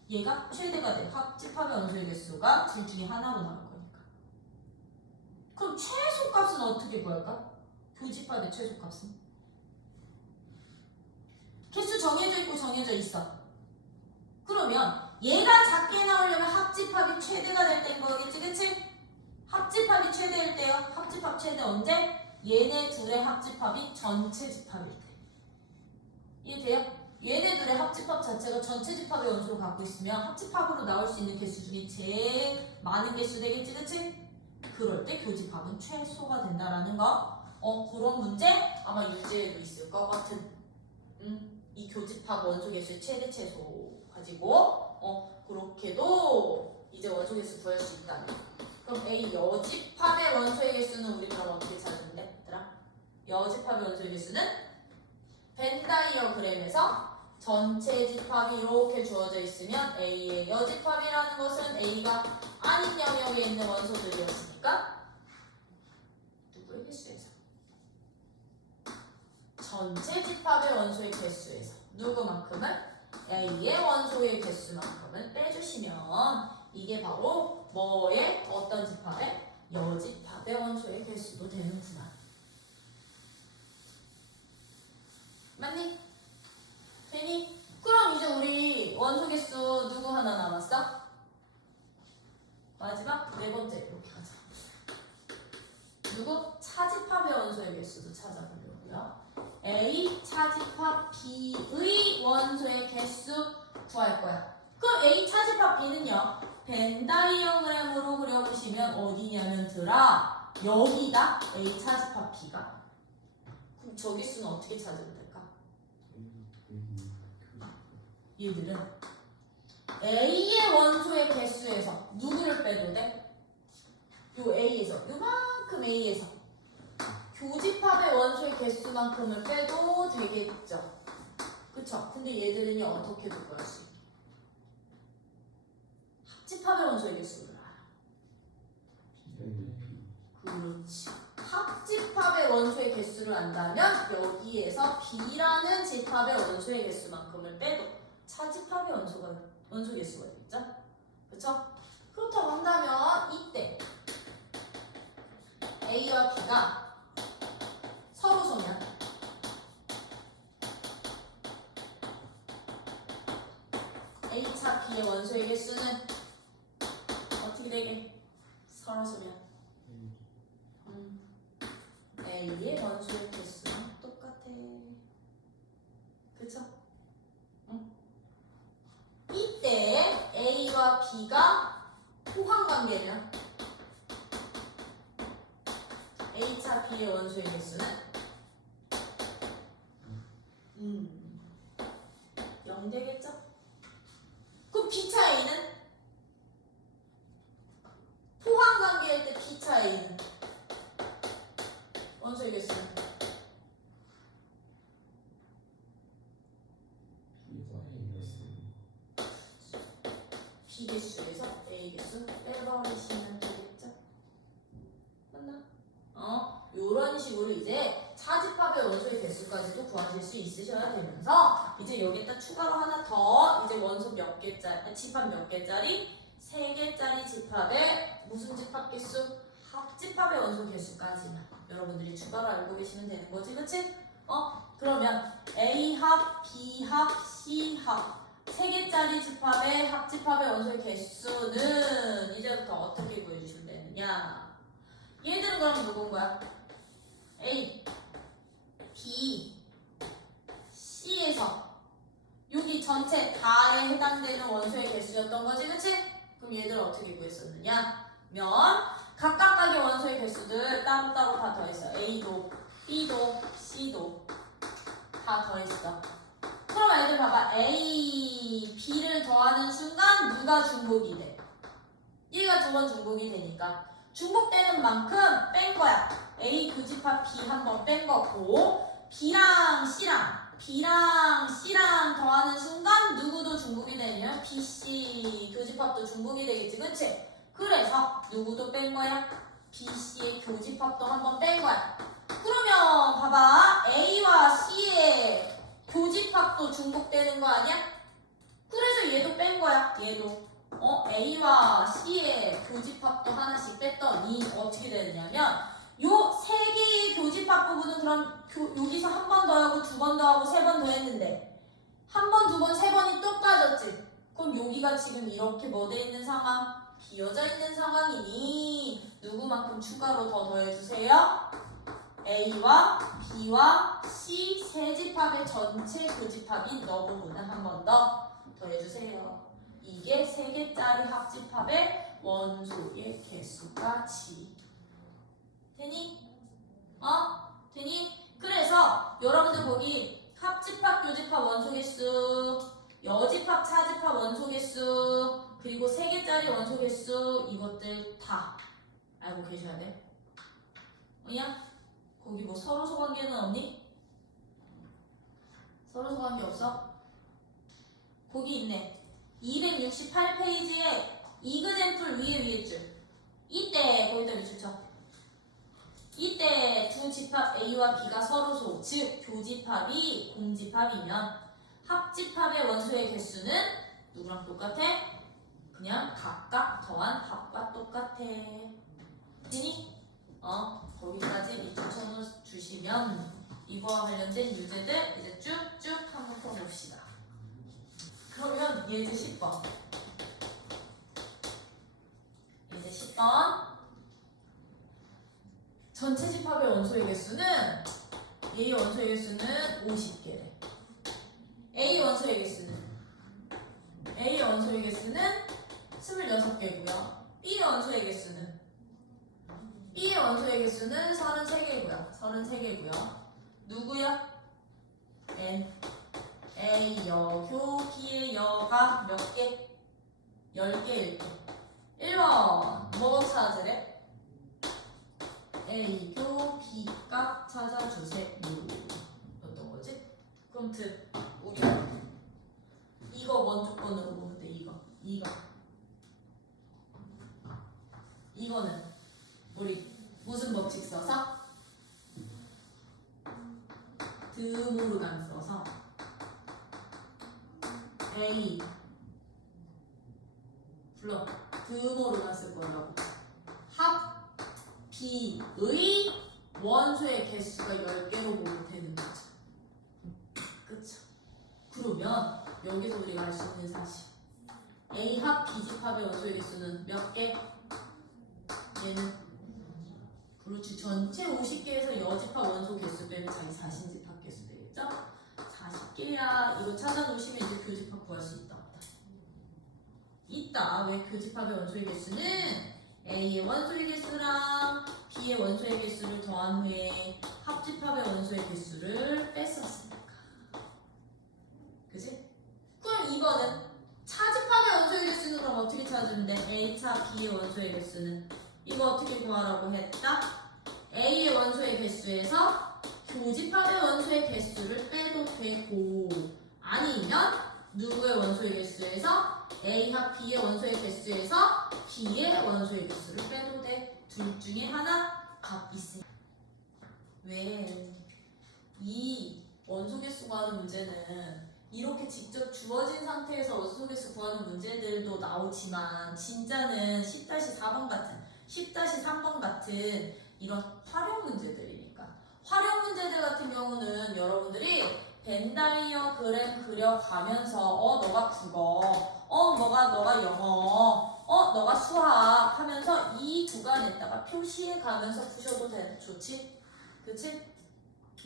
얘가 최대가 돼. 합집합의 원소의 개수가 둘 중에 하나로 나올 거니까. 그럼 최소값은 어떻게 구할까? 교집합의 최소값은? 개수 정해져 있고 정해져 있어. 그러면 얘가 작게 나오려면 합집합이 최대가 될 때인 거겠지, 그치? 합집합이 최대일 때요. 합집합 최대 언제? 얘네 둘의 합집합이 전체 집합일 때. 이해돼요? 얘네 둘의 합집합 자체가 전체 집합의 원소를 갖고 있으면 합집합으로 나올 수 있는 개수 중에 제일 많은 개수 되겠지, 그치? 그럴 때 교집합은 최소가 된다라는 거. 그런 문제 아마 유제에도 있을 것 같은. 이 교집합 원소 개수의 최대 최소 가지고 그렇게도 이제 원소 개수 구할 수 있다네. 그럼 A 여집합의 원소의 개수는 우리 그럼 어떻게 찾으면 돼? 얘들아? 여집합의 원소의 개수는 벤 다이어그램에서 전체 집합이 이렇게 주어져 있으면 A의 여집합이라는 것은 A가 아닌 영역에 있는 원소들이었으니까 누구의 개수에서? 전체 집합의 원소의 개수에서 누구만큼을? A의 원소의 개수만큼을 빼주시면 이게 바로 뭐의 어떤 집합의? 여집합의 원소의 개수도 되는구나. 맞니? 되니? 그럼 이제 우리 원소 개수 누구 하나 남았어? 마지막 네 번째 이렇게 가자. 누구? 차집합의 원소의 개수도 찾아보려고요. A 차집합 B의 원소의 개수 구할 거야. 그럼 A 차집합 B는요. 벤 다이어그램으로 그려보시면 어디냐면 들아 여기다 A 차집합 B가. 그럼 저 개수는 어떻게 찾으면 될까? 얘들은 A의 원소의 개수에서 누구를 빼도 돼? 요 A에서 요만큼 A에서 교집합의 원소의 개수만큼을 빼도 되겠죠. 그쵸? 근데 얘들은요 어떻게도 구할 수 있게 합집합의 원소의 개수를 알아. 그렇지. 합집합의 원소의 개수를 안다면 여기에서 B라는 집합의 원소의 개수만큼을 빼도 차집합의 원소 개수가 되겠죠? 그렇죠? 그렇다고 한다면 이때 A와 B가 서로 소면 A차 B의 원소의 개수는 어떻게 되게? 서로 소면 A의 원소의 개수랑 똑같아. 그쵸? 이때 A와 B가 호환관계면 A차 B의 원소의 개수는 0 되겠죠? 그럼 B차 A는? 호환관계일 때 B차 A는 원소의 개수는? B 개수에서 A 개수 빼버리시면 되겠죠? 맞나? 요런 식으로 이제 차집합의 원소의 개수까지도 구하실 수 있으셔야 되면서 이제 여기에다 추가로 하나 더 이제 원소 몇 개짜리, 집합 몇 개짜리? 3개짜리 집합의 무슨 집합 개수? 합집합의 원소 개수까지만 여러분들이 추가로 알고 계시면 되는 거지, 그치? 그러면 A합, B합, C합 3개짜리 집합의 합집합의 원소의 개수는 이제부터 어떻게 구해주시면 되느냐? 얘들은 그럼 누군 거야? A, B, C에서 여기 전체 다에 해당되는 원소의 개수였던 거지, 그치? 그럼 얘들을 어떻게 구했었느냐? 면 각각의 원소의 개수들 따로따로 다 더했어. A도, B도, C도 다 더했어. 그럼 애들 봐봐. A, B를 더하는 순간 누가 중복이 돼? 얘가 2번 중복이 되니까 중복되는 만큼 뺀 거야. A 교집합 B 한 번 뺀 거고 B랑 C랑 더하는 순간 누구도 중복이 되면 B, C 교집합도 중복이 되겠지, 그치? 그래서 누구도 뺀 거야? B, C의 교집합도 한 번 뺀 거야. 그러면 봐봐. A와 C의 교집합도 중복되는 거 아니야? 그래서 얘도 뺀 거야. 얘도. A와 C의 교집합도 하나씩 뺐더니 어떻게 되느냐면 요 세 개의 교집합 부분은 그럼 여기서 한 번 더 하고 두 번 더 하고 세 번 더 했는데 한 번, 두 번, 세 번이 또 빠졌지. 그럼 여기가 지금 이렇게 뭐 돼 있는 상황? 비어져 있는 상황이니 누구만큼 추가로 더 더해주세요? A와 B와 C 세 집합의 전체 교집합인 너 부분을 한 번 더 더해주세요. 이게 세 개짜리 합집합의 원소의 개수가 지. 되니? 되니? 그래서 여러분들 거기 합집합, 교집합 원소 개수, 여집합, 차집합 원소 개수, 그리고 세 개짜리 원소 개수 이것들 다 알고 계셔야 돼. 뭐야? 거기 뭐 서로소 관계는 없니? 서로소 관계 없어? 거기 있네. 268페이지에 이그젠플 위에 줄. 이때 거기다 밑줄 쳐. 이때 두 집합 A와 B가 서로소, 즉 교집합이 공집합이면 합집합의 원소의 개수는 누구랑 똑같아? 그냥 각각 더한 합과 똑같아. 되니? 거기까지 밑줄 쳐주시면 이거와 관련된 유제들 이제 쭉쭉 한번 풀어봅시다. 그러면 예제 10번. 예제 10번. 전체 집합의 원소의 개수는 A의 원소의 개수는 50개래. A의 원소의 개수는 26개고요. B의 원소의 개수는 33개고요. 누구야? N. A 여교, B의 여가 몇 개? 10개일 때. 1번 뭐 찾으래? A 교 B 값 찾아주세요. 어떤 거지? 그럼 우리 이거 먼저 번으로 보면 돼. 이거는 우리 무슨 법칙 써서? 드모르간 써서 A 불러 드모르간 쓸 거라고. 합 B의 원소의 개수가 10개로 보면 되는 거죠. 그쵸? 그러면 여기서 우리가 알 수 있는 사실 A 합 B 집합의 원소의 개수는 몇 개? 얘는 그렇지. 전체 50개에서 여집합 원소 개수 빼면 자기 자신집합 개수 되겠죠? 40개야. 이거 찾아놓으시면 이제 교집합 구할 수 있다. 왜 교집합의 원소의 개수는 A의 원소의 개수랑 B의 원소의 개수를 더한 후에 합집합의 원소의 개수를 뺐었으니까. 그치? 그럼 2번은 차집합의 원소의 개수는 그럼 어떻게 찾으면 돼? A차 B의 원소의 개수는 이거 어떻게 구하라고 했다? A의 원소의 개수에서 교집합의 원소의 개수를 빼도 되고 아니면 누구의 원소의 개수에서 A 합 B의 원소의 개수에서 B의 원소의 개수를 빼도 돼. 둘 중에 하나 값 있으니까. 왜? 이 원소 개수 구하는 문제는 이렇게 직접 주어진 상태에서 원소 개수 구하는 문제들도 나오지만 진짜는 10-4번 같은 10-3번 같은 이런 활용 문제들이니까. 활용 문제들 같은 경우는 여러분들이 벤 다이어그램 그려가면서 너가 국어, 너가 영어, 너가 수학 하면서 이 구간에다가 표시해 가면서 푸셔도 좋지? 그치?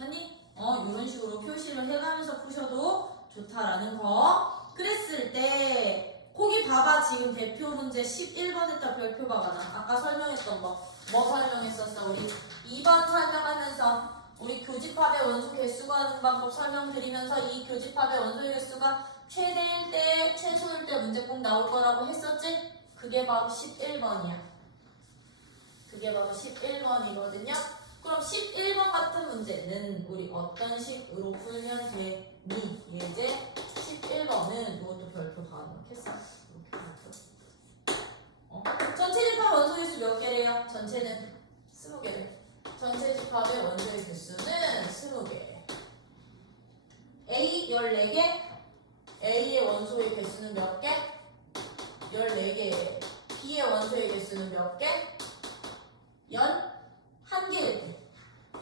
아니? 이런 식으로 표시를 해가면서 푸셔도 좋다라는 거. 그랬을 때 거기 봐봐. 지금 대표 문제 11번에다 별표 봐봐. 아까 설명했던 거. 뭐 설명했었어? 우리 2번 설명하면서 우리 교집합의 원소 개수 구하는 방법 설명드리면서 이 교집합의 원소 개수가 최대일 때, 최소일 때 문제 꼭 나올 거라고 했었지? 그게 바로 11번이야. 그게 바로 11번이거든요. 그럼 11번 같은 문제는 우리 어떤 식으로 풀면 되니? 예제 11번은 이것도 별표 봐놓겠어. 전체 집합 원소 개수 몇 개래요? 전체는 20개래. 전체 집합의 원소의 개수는 20개. A 14개, A의 원소 원소의 개수는 몇 개? 14개. B의 원소의 개수는 몇 개? 11개일 때.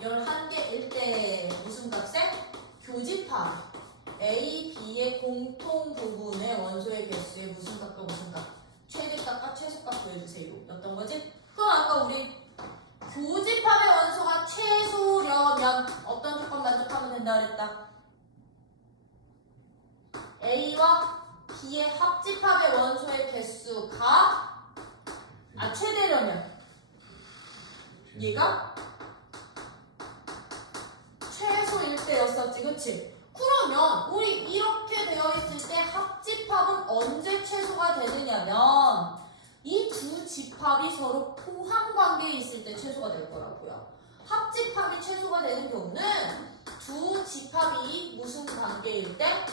11개일 때 무슨 값에? 교집합. A, B의 공통 부분의 원소의 개수의 무슨 값과 무슨 값? 최대값과 최소값 구해주세요. 였던 거지? 그럼 아까 우리 교집합의 원소가 최소려면 어떤 조건 만족하면 된다 그랬다? A와 B의 합집합의 원소의 개수가 최대려면 얘가 최소일 때였었지, 그치? 그러면 우리 이렇게 되어 있을 때 합집합은 언제 최소가 되느냐면 이 두 집합이 서로 포함 관계에 있을 때 최소가 될 거라고요. 합집합이 최소가 되는 경우는 두 집합이 무슨 관계일 때?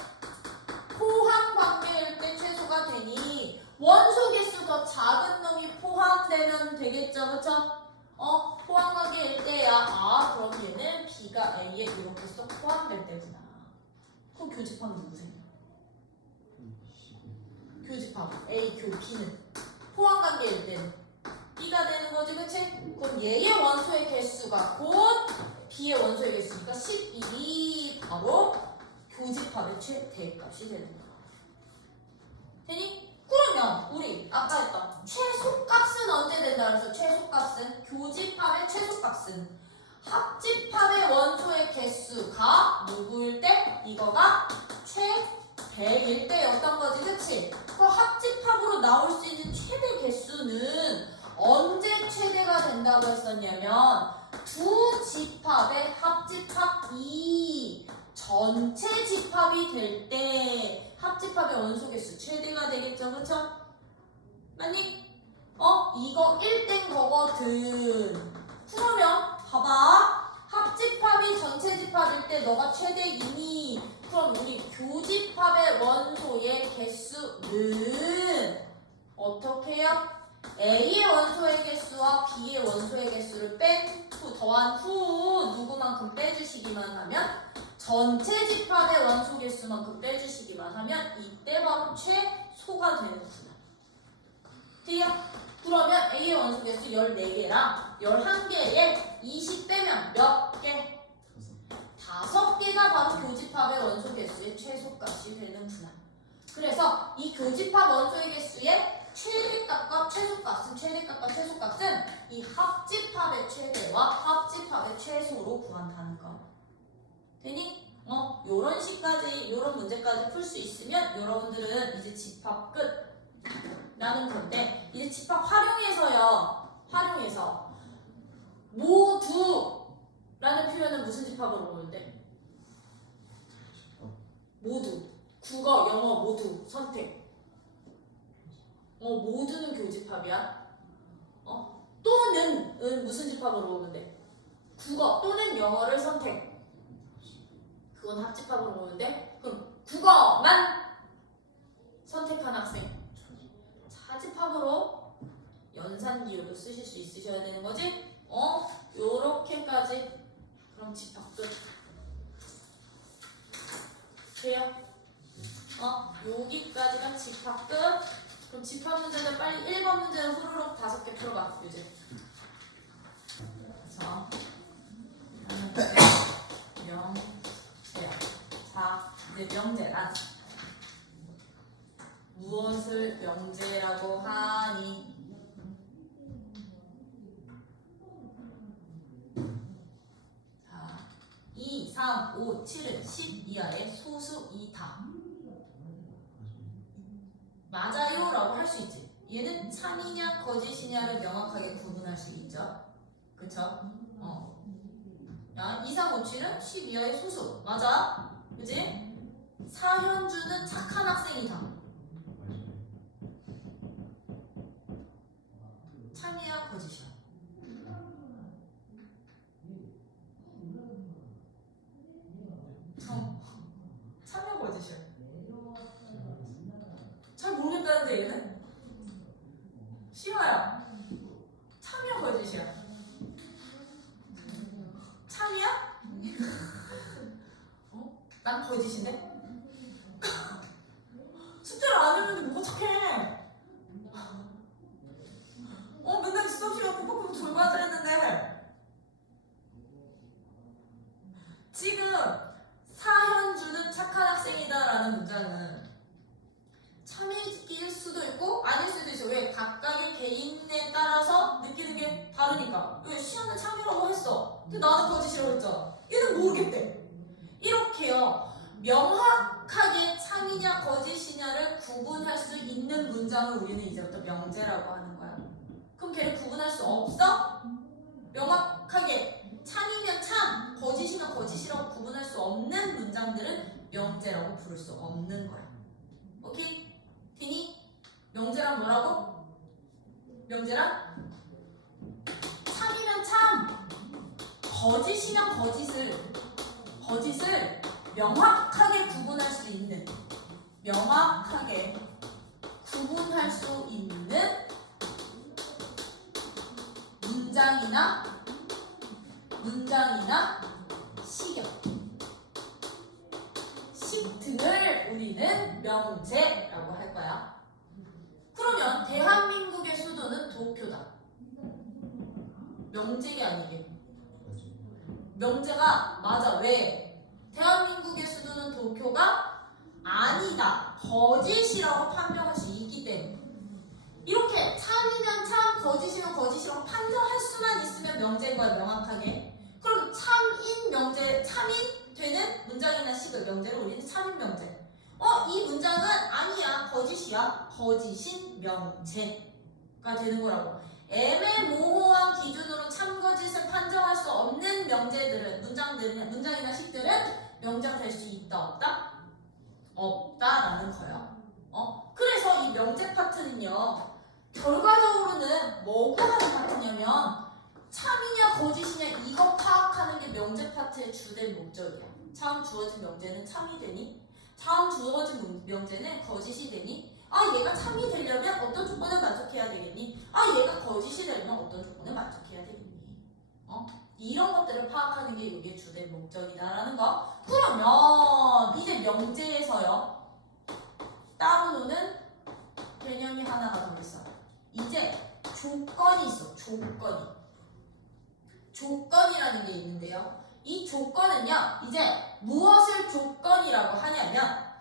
포함 관계일 때 최소가 되니 원소 개수 더 작은 놈이 포함되면 되겠죠, 그쵸? 포함 관계일 때야. 그럼 얘는 B가 A에 이렇게 쏙 포함될 때구나. 그럼 교집합은 누구세요? 교집합 A, 교, B는 포함 관계일 때는 B가 되는 거지, 그치? 그럼 얘의 원소의 개수가 곧 B의 원소의 개수니까 11이 바로 교집합의 최대값이 되는 거야. 되니? 그러면 우리 아까 했던 최소값은 언제 된다 그래서 최소값은 교집합의 최소값은 합집합의 원소의 개수가 누구일 때? 이거가 최대일 때였던 거지, 그치? 그 합집합으로 나올 수 있는 최대 개수는 언제 최대가 된다고 했었냐면 두 집합의 합집합이 전체 집합이 될 때 합집합의 원소 개수 최대가 되겠죠, 그쵸? 맞니? 이거 1된 거거든. 그러면 봐봐. 합집합이 전체 집합일 때 너가 최대이니 그럼 우리 교집합의 원소의 개수는 어떻게 해요? A의 원소의 개수와 B의 원소의 개수를 뺀 후, 더한 후 누구만큼 빼주시기만 하면 전체 집합의 원소 개수만큼 빼주시기만 하면 이때 바로 최소가 되는구나. 돼요? 그러면 A의 원소 개수 14개랑 11개에 20 빼면 몇 개? 5개가 바로 교집합의 원소 개수의 최소값이 되는구나. 그래서 이 교집합 원소의 개수의 최대값과 최소값은 이 합집합의 최대와 합집합의 최소로 구한다는 거. 되니? 요런 식까지, 요런 문제까지 풀 수 있으면 여러분들은 이제 집합 끝 라는 건데, 이제 집합 활용해서 모두 라는 표현은 무슨 집합으로 오는데? 모두. 국어, 영어 모두 선택. 모두는 교집합이야. 또는 무슨 집합으로 오는데? 국어 또는 영어를 선택. 그건 합집합으로 오는데, 그럼 국어만 선택한 학생. 차집합으로 연산기호도 쓰실 수 있으셔야 되는 거지? 요렇게까지. 그럼 집합 끝. 돼요? 여기까지가 집합 끝. 그럼 집합 문제는 빨리 1번 문제는 후루룩 5개 풀어봐, 요즘. 그래서 명제야. 자, 이제 명제란 무엇을 명제라고 하니? 자, 2, 3, 5, 7은 10 이하의 소수이다. 맞아요 라고 할 수 있지. 얘는 참이냐 거짓이냐를 명확하게 구분할 수 있죠. 그쵸? 2, 3, 5, 7은 10 이하의 소수. 맞아? 그치? 사현주는 착한 학생이다. 참이야 거짓이야? 참이야 거짓이야? 잘 모르겠다는데 얘는? 시화야, 참이야 거짓이야? 참이야? 난 거짓인데? 다르니까. 왜 시야는 참이라고 했어. 근데 나는 거짓이라고 했잖아. 얘는 모르겠대. 이렇게요. 명확하게 참이냐 거짓이냐를 구분할 수 있는 문장을 우리는 이제부터 명제라고 하는 거야. 그럼 걔를 구분할 수 없어? 명확하게 참이면 참, 거짓이면 거짓이라고 구분할 수 없는 문장들은 명제라고 부를 수 없는 거야. 오케이? 되니? 명제란 뭐라고? 명제란? 참이면 참, 거짓이면 거짓을 명확하게 구분할 수 있는, 명확하게 구분할 수 있는 문장이나 식 등을 우리는 명제라고 할 거야. 그러면 대한민국의 수도는 도쿄다. 명제가 아니게. 명제가 맞아. 왜? 대한민국의 수도는 도쿄가 아니다. 거짓이라고 판명할 수 있기 때문에. 이렇게 참이면 참, 거짓이면 거짓이라고 판정할 수만 있으면 명제인 거야, 명확하게. 그럼 참인 되는 문장이나 식을 명제로 우리는 참인 명제. 이 문장은 아니야, 거짓이야. 거짓인 명제가 되는 거라고. 애매모호한 기준으로 참거짓을 판정할 수 없는 명제들은, 문장이나 식들은 명제될 수 있다, 없다? 없다라는 거예요. 그래서 이 명제 파트는요, 결과적으로는 뭐가 하는 파트냐면 참이냐 거짓이냐 이거 파악하는 게 명제 파트의 주된 목적이야. 다음 주어진 명제는 참이 되니? 다음 주어진 명제는 거짓이 되니? 얘가 참이 되려면 어떤 조건을 만족해야 되겠니? 얘가 거짓이 되려면 어떤 조건을 만족해야 되겠니? 이런 것들을 파악하는 게 이게 주된 목적이다라는 거. 그러면 이제 명제에서요, 따로 노는 개념이 하나가 더 있어요. 이제 조건이 있어. 조건이라는 게 있는데요. 이 조건은요, 이제 무엇을 조건이라고 하냐면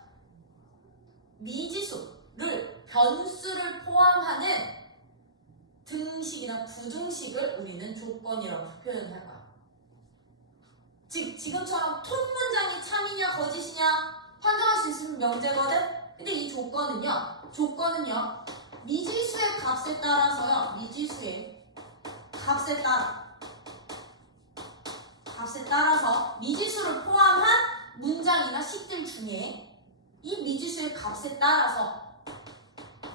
미지수를, 변수를 포함하는 등식이나 부등식을 우리는 조건이라고 표현을 할 거야. 즉 지금처럼 톤 문장이 참이냐 거짓이냐 판정할 수 있으면 명제거든. 근데 이 조건은요 미지수의 값에 따라서요, 미지수의 값에 따라서 미지수를 포함한 문장이나 식들 중에 이 미지수의 값에 따라서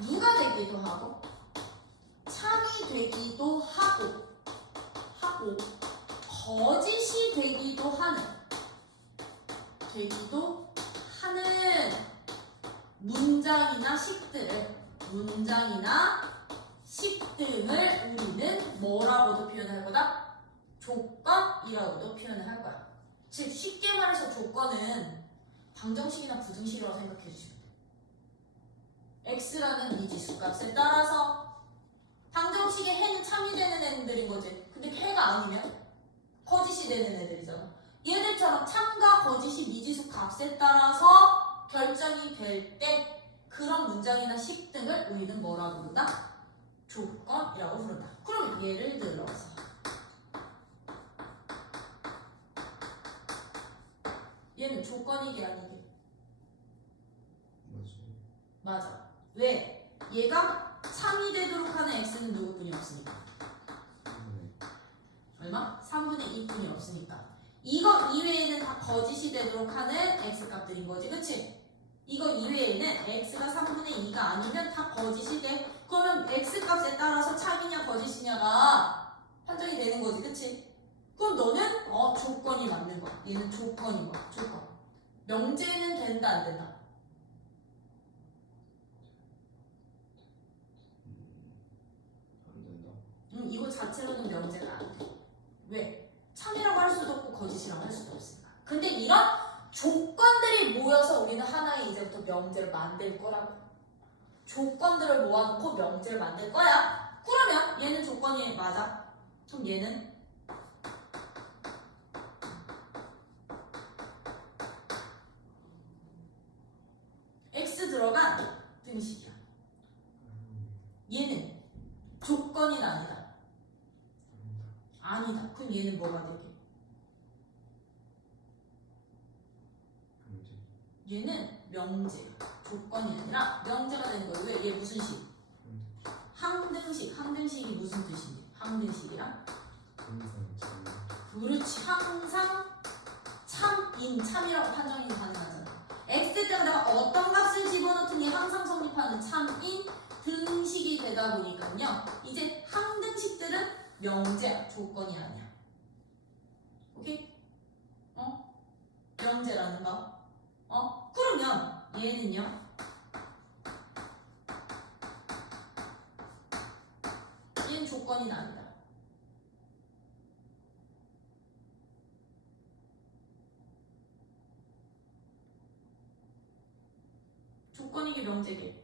누가 되기도 하고 참이 되기도 하고 거짓이 되기도 하는 문장이나 식 등을 우리는 뭐라고도 표현할 거다? 조건이라고도 표현을 할 거야. 즉 쉽게 말해서 조건은 방정식이나 부등식이라고 생각해 주시면 돼. x라는 미지수 값에 따라서 방정식의 해는 참이 되는 애들인 거지. 근데 해가 아니면 거짓이 되는 애들이잖아. 얘들처럼 참과 거짓이 미지수 값에 따라서 결정이 될 때 그런 문장이나 식 등을 우리는 뭐라고 부른다? 조건이라고 부른다. 그럼 예를 들어서 얘는 조건이게 아니게? 맞아. 왜? 얘가 참이 되도록 하는 x는 누구뿐이 없으니까. 얼마? 3분의 2뿐이 없으니까. 이거 이외에는 다 거짓이 되도록 하는 x값들인 거지. 그치? 이거 이외에는 x가 3분의 2가 아니면 다 거짓이 돼. 그러면 x값에 따라서 참이냐 거짓이냐가 판정이 되는 거지. 그치? 그럼 너는 조건이 맞는 거야. 얘는 조건인 거야. 조건. 명제는 된다 안 된다? 안 된다. 이거 자체로는 명제가 안 돼. 왜? 참이라고 할 수도 없고 거짓이라고 할 수도 없으니까. 근데 이런 조건들이 모여서 우리는 하나의 이제부터 명제를 만들 거라고. 조건들을 모아놓고 명제를 만들 거야. 그러면 얘는 조건이 맞아. 그럼 얘는 x 들어간 등식이야. 얘는 조건이 아니다. 아니다. 그럼 얘는 뭐가 되게? 얘는 명제. 조건이 아니라 명제가 되는 거예요. 왜? 얘 무슨 식? 항등식. 항등식이 무슨 뜻이니? 항등식이랑? 그렇지. 항상 참인, 참이라고 판정이 가능하잖아. x때가 내가 어떤 값을 집어넣더니 항상 성립하는 참인 등식이 되다 보니까요. 이제 항등식들은 명제야. 조건이 아니야. 오케이? 명제라는 거. 그러면 얘는요. 얘는 조건이 아니다. 조건이게 명제게.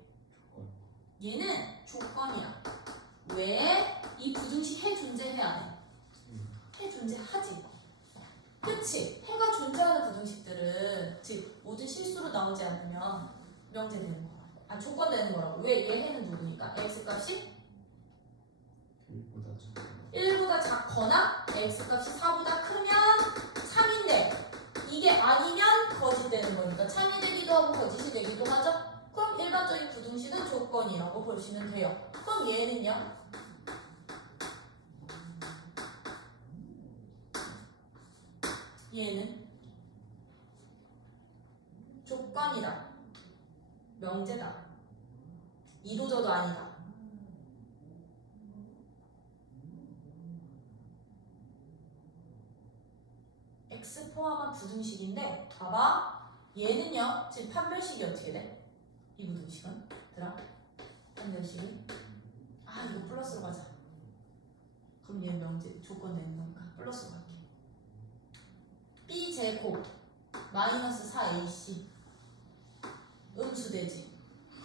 얘는 조건이야. 왜? 이 부등식 해 존재해야 돼. 해 존재하지. 그치? 해가 존재하는 부등식들은 즉 모든 실수로 나오지 않으면 명제되는 거야. 아, 조건 되는 거라고. 왜? 얘 해는 누구니까? x값이 1보다 작거나 x값이 4보다 크면 참인데 이게 아니면 거짓되는 거니까 참이 되기도 하고 거짓이 되기도 하죠. 그럼 일반적인 부등식은 조건이라고 보시면 돼요. 그럼 얘는요? 얘는 조건이다. 명제다. 이도저도 아니다. x 포함한 부등식인데 봐봐. 얘는요. 지금 판별식이 어떻게 돼? 이 부등식은? 얘들아 판별식은? 아 이거 플러스로 가자. 그럼 얘 명제 조건 되는 거니까 플러스로 갈게. b제곱 마이너스 4ac 음수되지.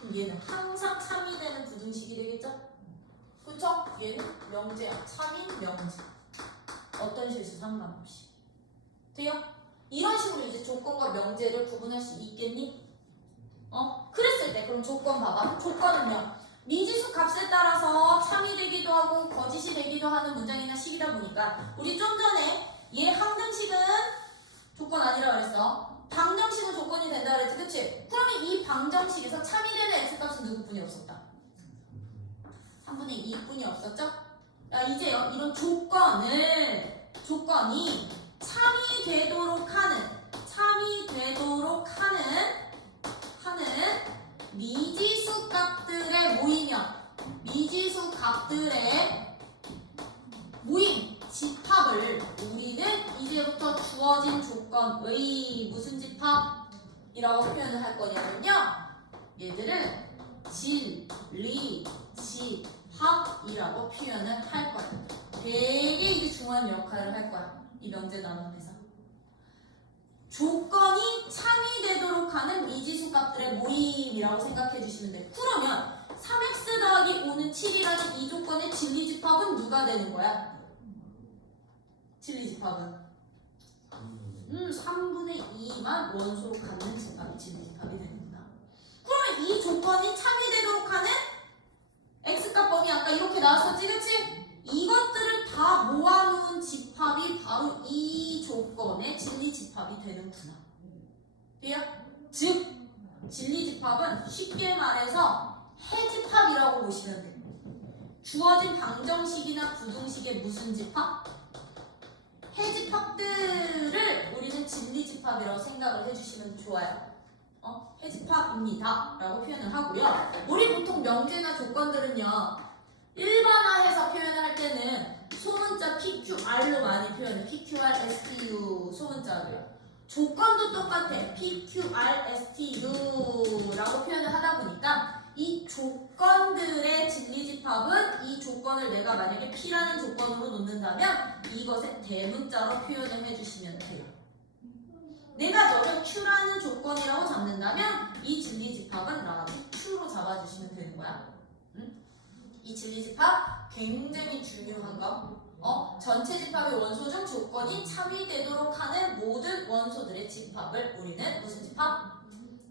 그럼 얘는 항상 참이 되는 부등식이 되겠죠? 그쵸? 얘는 명제야. 참인 명제. 어떤 실수 상관없이. 돼요? 이런 식으로 이제 조건과 명제를 구분할 수 있겠니? 그랬을 때 그럼 조건 봐봐. 조건은요. 미지수 값에 따라서 참이 되기도 하고 거짓이 되기도 하는 문장이나 식이다 보니까 우리 좀 전에 얘 항등식은 조건 아니라 그랬어. 방정식은 조건이 된다 그랬지. 그치? 그러면 이 방정식에서 참이 되는 x값은 누구뿐이 없었다? 3분의 2뿐이 없었죠? 야 이제요. 이런 조건이 참이 되도록 하는 미지수 값들의 모임 집합을 우리는 이제부터 주어진 조건의 무슨 집합이라고 표현을 할 거냐면요. 얘들은 진리 집합이라고 표현을 할 거야. 되게 이제 중요한 역할을 할 거야. 이 명제 나눔에서. 조건이 참이 되도록 하는 미지수 값들의 모임이라고 생각해 주시면 돼요. 그러면 3x 더하기 5는 7이라는 이 조건의 진리집합은 누가 되는 거야? 진리집합은 3분의 2만 원소로 갖는 집합이 진리집합이 되는구나. 그러면 이 조건이 참이 되도록 하는 x값 범위 아까 이렇게 나왔었지, 그치? 이것들을 다 모아놓은 집합이 바로 이 조건의 진리집합이 되는구나. 돼요? 즉 진리집합은 쉽게 말해서 해집합이라고 보시면 돼요. 주어진 방정식이나 부등식의 무슨 집합? 해집합들을 우리는 진리집합이라고 생각을 해주시면 좋아요. 해집합입니다 라고 표현을 하고요. 우리 보통 명제나 조건들은요 일반화해서 표현을 할 때는 소문자 PQR로 많이 표현해. PQR, STU 소문자로요. 조건도 똑같아. PQR, STU라고 표현을 하다 보니까 이 조건들의 진리집합은 이 조건을 내가 만약에 P라는 조건으로 놓는다면 이것의 대문자로 표현을 해주시면 돼요. 내가 너를 Q라는 조건이라고 잡는다면 이 진리집합은 나한테 Q로 잡아주시면 되는 거야. 이 진리집합 굉장히 중요한 거. 전체 집합의 원소 중 조건이 참이되도록 하는 모든 원소들의 집합을 우리는 무슨 집합?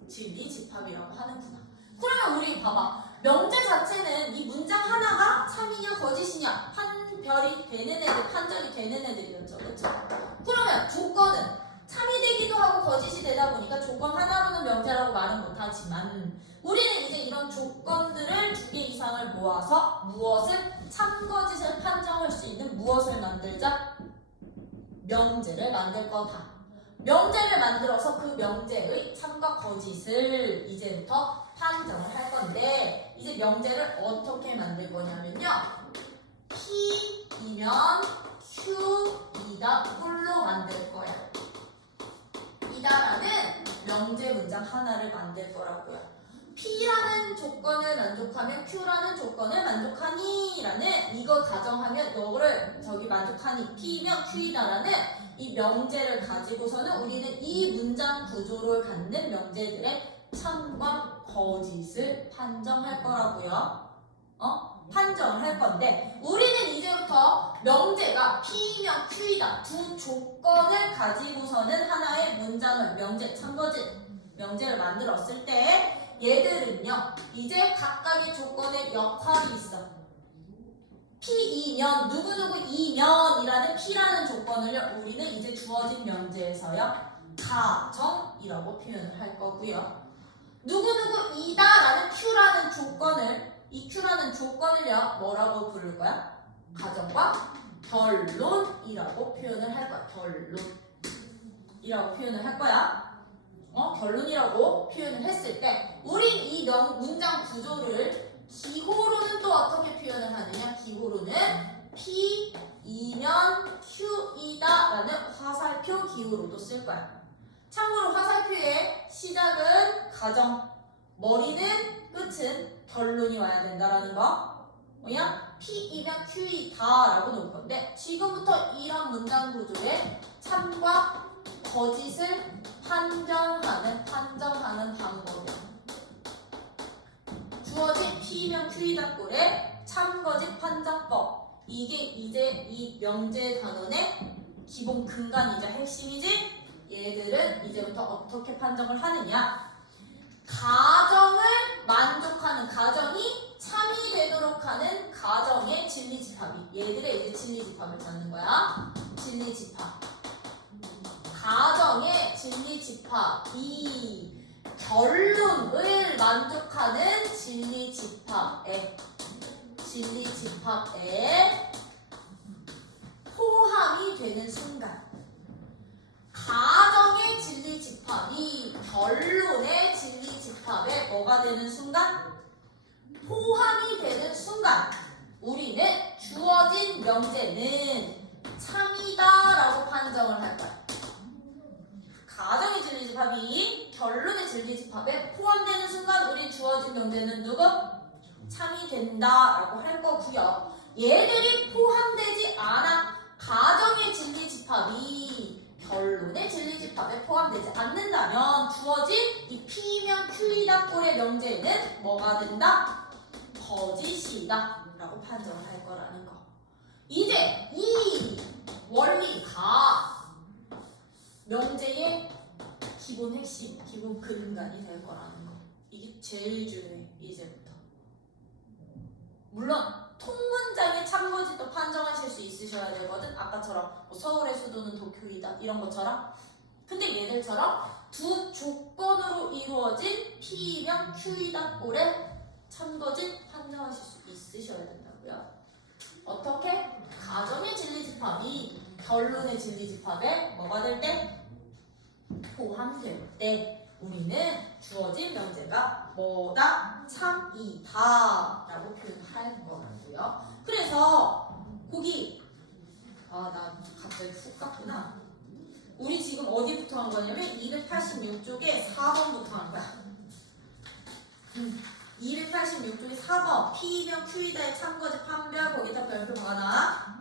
진리집합이라고 하는구나. 그러면 우리 봐봐. 명제 자체는 이 문장 하나가 참이냐 거짓이냐 판별이 되는 애들, 판정이 되는 애들이었죠. 그쵸? 그러면 조건은 참이 되기도 하고 거짓이 되다 보니까 조건 하나로는 명제라고 말은 못하지만 우리는 이제 이런 조건들을 2개 이상을 모아서 무엇을 참거짓을 판정할 수 있는 무엇을 만들자? 명제를 만들 거다. 명제를 만들어서 그 명제의 참과 거짓을 이제부터 판정을 할 건데 이제 명제를 어떻게 만들 거냐면요. P이면 Q이다 꼴로 만들 거야. 이다라는 명제 문장 하나를 만들 거라고요. P라는 조건을 만족하면 Q라는 조건을 만족하니 라는 이걸 가정하면 너를 저기 만족하니 P면 Q이다라는 이 명제를 가지고서는 우리는 이 문장 구조를 갖는 명제들의 참과 거짓을 판정할 거라고요. 판정을 할 건데 우리는 이제부터 명제가 P면 Q이다 두 조건을 가지고서는 하나의 문장을 명제, 참거짓 명제를 만들었을 때 얘들은요 이제 각각의 조건의 역할이 있어. P이면 누구누구이면이라는 P라는 조건을 우리는 이제 주어진 명제에서요 가정이라고 표현을 할 거고요. 누구누구이다라는 Q라는 조건을 이 Q라는 조건을요 뭐라고 부를 거야? 가정과 결론이라고 표현을 할 거야. 결론이라고 표현을 할 거야. 결론이라고 표현을 했을 때 우린 이 문장 구조를 기호로는 또 어떻게 표현을 하느냐? 기호로는 P이면 Q이다라는 화살표 기호로도 쓸 거야. 참고로 화살표의 시작은 가정, 머리는 끝은 결론이 와야 된다라는 거. 뭐야? P이면 Q이다라고 놓을 건데 지금부터 이런 문장 구조의 참과 거짓을 판정하는 방법이야. 주어진 P면 Q이다 꼴의 참거짓 판정법. 이게 이제 이 명제 단원의 기본 근간이자 핵심이지. 얘들은 이제부터 어떻게 판정을 하느냐? 가정을 만족하는 가정이 참이 되도록 하는 가정의 진리집합이 얘들의 이제 진리집합을 찾는 거야. 진리집합. 가정의 진리집합이 결론을 만족하는 진리집합에 포함이 되는 순간 가정의 진리집합이 결론의 진리집합에 뭐가 되는 순간? 포함이 되는 순간 우리는 주어진 명제는 참이다라고 판정을 할 거야. 가정의 진리집합이 결론의 진리집합에 포함되는 순간 우리 주어진 명제는 누구? 참이 된다라고 할 거고요. 얘들이 포함되지 않아 가정의 진리집합이 결론의 진리집합에 포함되지 않는다면 주어진 이 P면 Q이다 꼴의 명제는 뭐가 된다? 거짓이다 라고 판정을 할 거라는 거. 이제 이 원리가 명제의 기본 핵심, 기본 근간이 될 거라는 거. 이게 제일 중요해, 이제부터. 물론 통문장의 참거짓도 판정하실 수 있으셔야 되거든. 아까처럼 뭐 서울의 수도는 도쿄이다 이런 것처럼. 근데 얘들처럼 두 조건으로 이루어진 P면 Q이다 꼴의 참거짓 판정하실 수 있으셔야 된다고요. 어떻게? 가정의 진리집합이 결론의 진리집합에 뭐가 될 때? 포함될 때 우리는 주어진 명제가 뭐다? 참이다 라고 표현할 거고요. 그래서 거기 나 갑자기 훅 갔구나. 우리 지금 어디부터 한 거냐면 286쪽에 4번부터 한 거야. 286쪽에 4번 P면 Q이다의 참거짓 판별 거기다 별표 받아.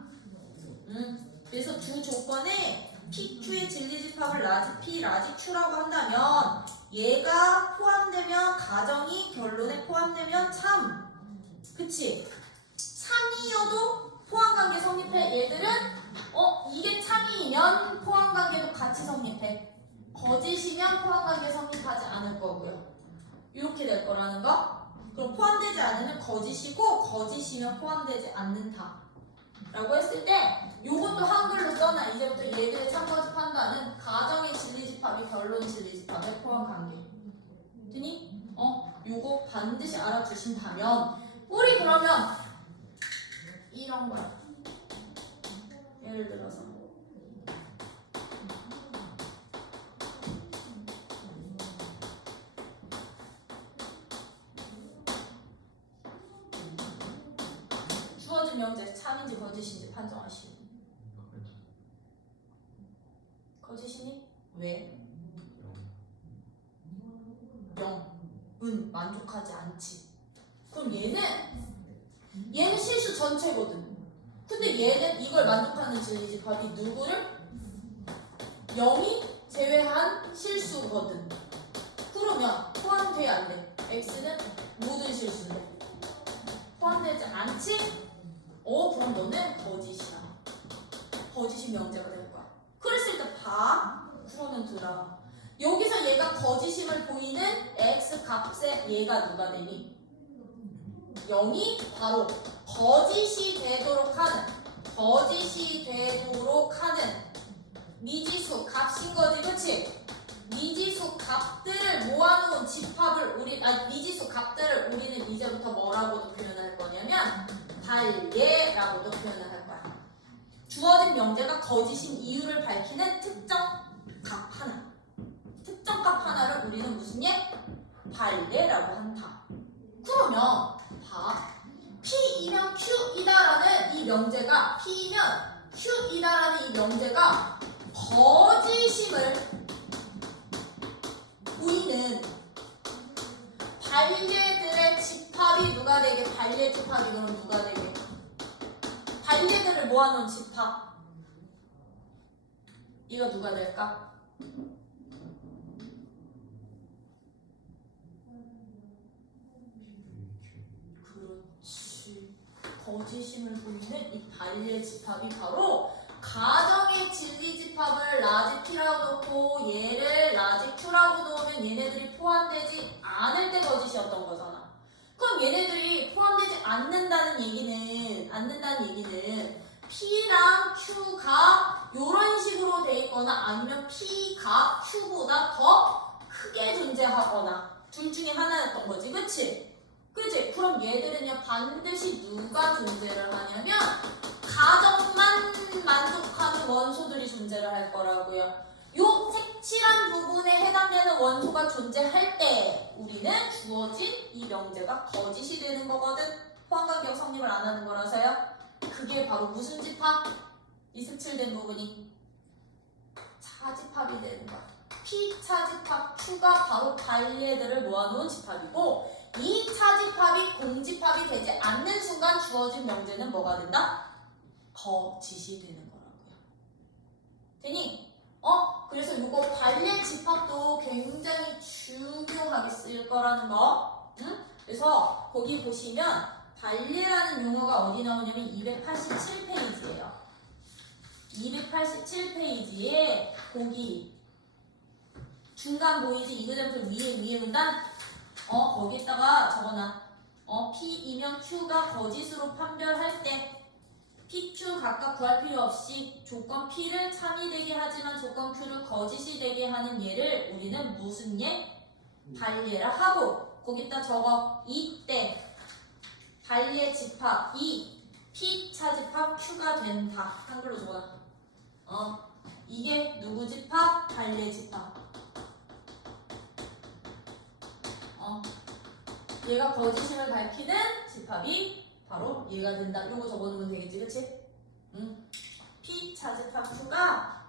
그래서 두 조건에 P, Q의 진리집합을 라지 P, 라지 Q라고 한다면 얘가 포함되면 가정이 결론에 포함되면 참. 그치? 참이어도 포함관계 성립해. 얘들은 이게 참이면 포함관계도 같이 성립해. 거짓이면 포함관계 성립하지 않을 거고요. 이렇게 될 거라는 거. 그럼 포함되지 않으면 거짓이고 거짓이면 포함되지 않는다 라고 했을 때 요것도 한글로 써놔. 이제부터 얘들의 참거집한다는 가정의 진리집합이 결론 진리집합의 포함 관계. 되니? 요거 반드시 알아두신다면 우리 그러면 이런 거야. 예를 들어서 주어진 명제 참인지 거짓인지 판정하시오. 거짓이니? 왜? 0은 만족하지 않지. 그럼 얘는 실수 전체거든. 근데 얘는 이걸 만족하는 진리집합이 누구를? 0이 제외한 실수거든. 그러면 포함돼 안 돼? x는 모든 실수인데 포함되지 않지? 그럼 너는 거짓이야. 거짓이 명제가 될 거야. 그랬을 때 봐. 그러면 들어. 여기서 얘가 거짓임을 보이는 x 값에 얘가 누가 되니? 0이 바로 거짓이 되도록 하는 미지수 값인 거지, 그치? 미지수 값들을 모아놓은 집합을 미지수 값들을 우리는 이제부터 뭐라고도 표현할 거냐면 발예라고도 표현을 할 거야. 주어진 명제가 거짓인 이유를 밝히는 특정 값 하나. 특정 값 하나를 우리는 무슨 예? 발예라고 한다. 그러면 봐. P이면 Q이다라는 이 명제가 P이면 Q이다라는 이 명제가 거짓임을 보이는 발예들의 집합이 누가 되게? 발예 집합이 그럼 누가 되게? 발예들을 모아놓은 집합. 이거 누가 될까? 그렇지. 거짓임을 보이는 이 발예 집합이 바로 가정의 진리 집합을 라지 P라고 놓고 얘를 라지 Q라고 놓으면 얘네들이 포함되지 않을 때 거짓이었던 거잖아. 그럼 얘네들이 포함되지 않는다는 얘기는 P랑 Q가 이런 식으로 돼 있거나 아니면 P가 Q보다 더 크게 존재하거나 둘 중에 하나였던 거지, 그치? 그치? 그럼 얘들은요 반드시 누가 존재를 하냐면 가정만 만족하는 원소들이 존재를 할 거라고요. 요 색칠한 부분에 해당되는 원소가 존재할 때 우리는 주어진 이 명제가 거짓이 되는 거거든. 포함관계가 성립을 안 하는 거라서요. 그게 바로 무슨 집합? 이 색칠된 부분이 차집합이 되는 거야. P차집합 Q가 바로 발예들을 모아놓은 집합이고 이 차집합이 공집합이 되지 않는 순간 주어진 명제는 뭐가 된다? 거짓이 되는 거라고요. 되니? 그래서 이거 발예 집합도 굉장히 중요하게 쓰일 거라는 거. 응? 그래서 거기 보시면 발예라는 용어가 어디 나오냐면 287페이지예요. 287페이지에 거기 중간 보이지? 이그램플 위에 문단? 거기다가 적어놔. P이면 Q가 거짓으로 판별할 때 PQ 각각 구할 필요 없이 조건 P를 참이 되게 하지만 조건 Q를 거짓이 되게 하는 예를 우리는 무슨 예? 발예라 하고 거기다 적어. 이때 발예 집합 이 P 차집합 Q가 된다. 한글로 적어놔. 이게 누구 집합? 발예 집합. 얘가 거짓임을 밝히는 집합이 바로 얘가 된다. 이런 거 적어놓으면 되겠지, 그치? P 차집합 Q가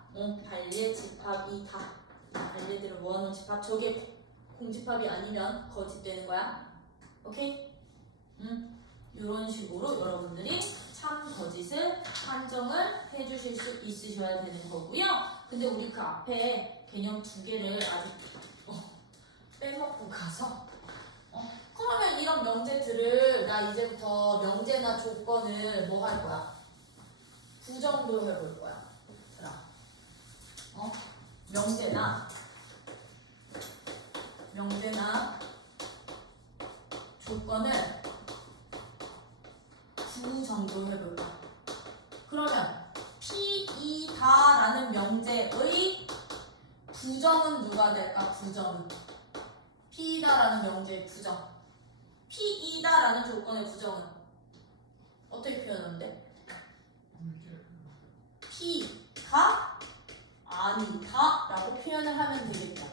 발예 집합이다. 발예들을 모아놓은 집합. 저게 공집합이 아니면 거짓되는 거야. 오케이? 이런 식으로 여러분들이 참 거짓을 판정을 해주실 수 있으셔야 되는 거고요. 근데 우리 그 앞에 개념 두 개를 아직 빼먹고 가서 그러면 이런 명제들을 나 이제부터 명제나 조건을 뭐 할 거야? 구정도 해볼 거야. 자, 명제나 조건을 구정도 해볼 거야. 그러면 P이다라는 명제의 부정은 누가 될까? 부정은 P이다라는 명제의 부정. P이다라는 조건의 부정은 어떻게 표현하면 돼? P가 아니다라고 표현을 하면 되겠다.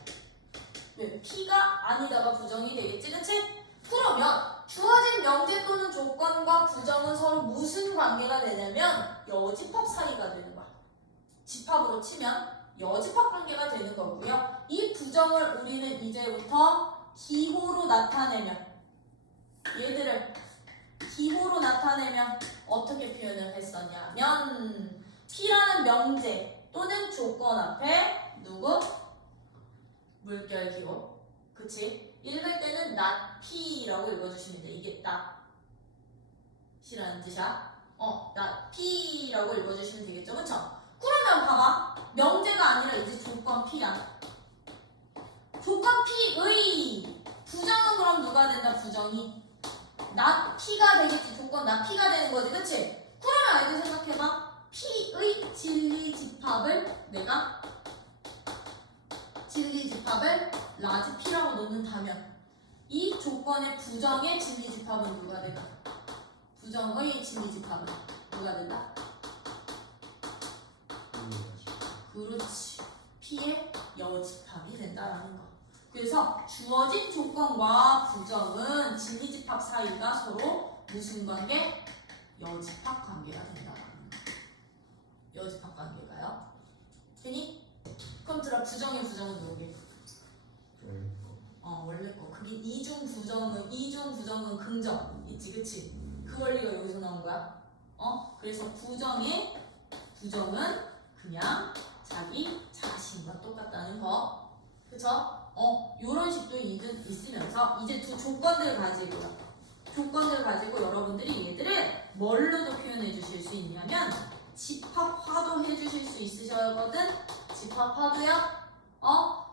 왜? P가 아니다가 부정이 되겠지, 그치? 그러면 주어진 명제 또는 조건과 부정은 서로 무슨 관계가 되냐면 여집합 사이가 되는 거야. 집합으로 치면 여집합 관계가 되는 거고요. 이 부정을 우리는 이제부터 기호로 나타내면 얘들을 기호로 나타내면 어떻게 표현을 했었냐면 P라는 명제 또는 조건 앞에 누구? 물결 기호. 그치? 읽을 때는 not P라고 읽어주시면 돼. 이게 not이라는 뜻이야. not P라고 읽어주시면 되겠죠? 그쵸? 그러면 봐봐. 명제가 아니라 이제 조건 P야. 조건 P의 부정은 그럼 누가 된다? 부정이 not P가 되겠지. 조건 not P가 되는 거지. 그치? 그러면 아이들 생각해봐. P의 진리 집합을 내가 진리 집합을 라지 P라고 놓는다면 이 조건의 부정의 진리 집합은 누가 된다? 부정의 진리 집합은 누가 된다? 그렇지. P의 여집합이 된다라는 거. 그래서 주어진 조건과 부정은 진리 집합 사이가 서로 무슨 관계? 여집합 관계가 된다라는 거. 여집합 관계가요. 되니? 그럼 들어 부정의 부정은 누구게? 원래 거. 그게 이중 부정은 긍정 있지, 그치? 그 원리가 여기서 나온 거야. 그래서 부정은 그냥 자기 자신과 똑같다는 거. 그쵸? 요런 식도 있으면서 이제 두 조건들을 가지고 여러분들이 얘들을 뭘로도 표현해 주실 수 있냐면 집합화도 해 주실 수 있으셔거든. 집합화도요.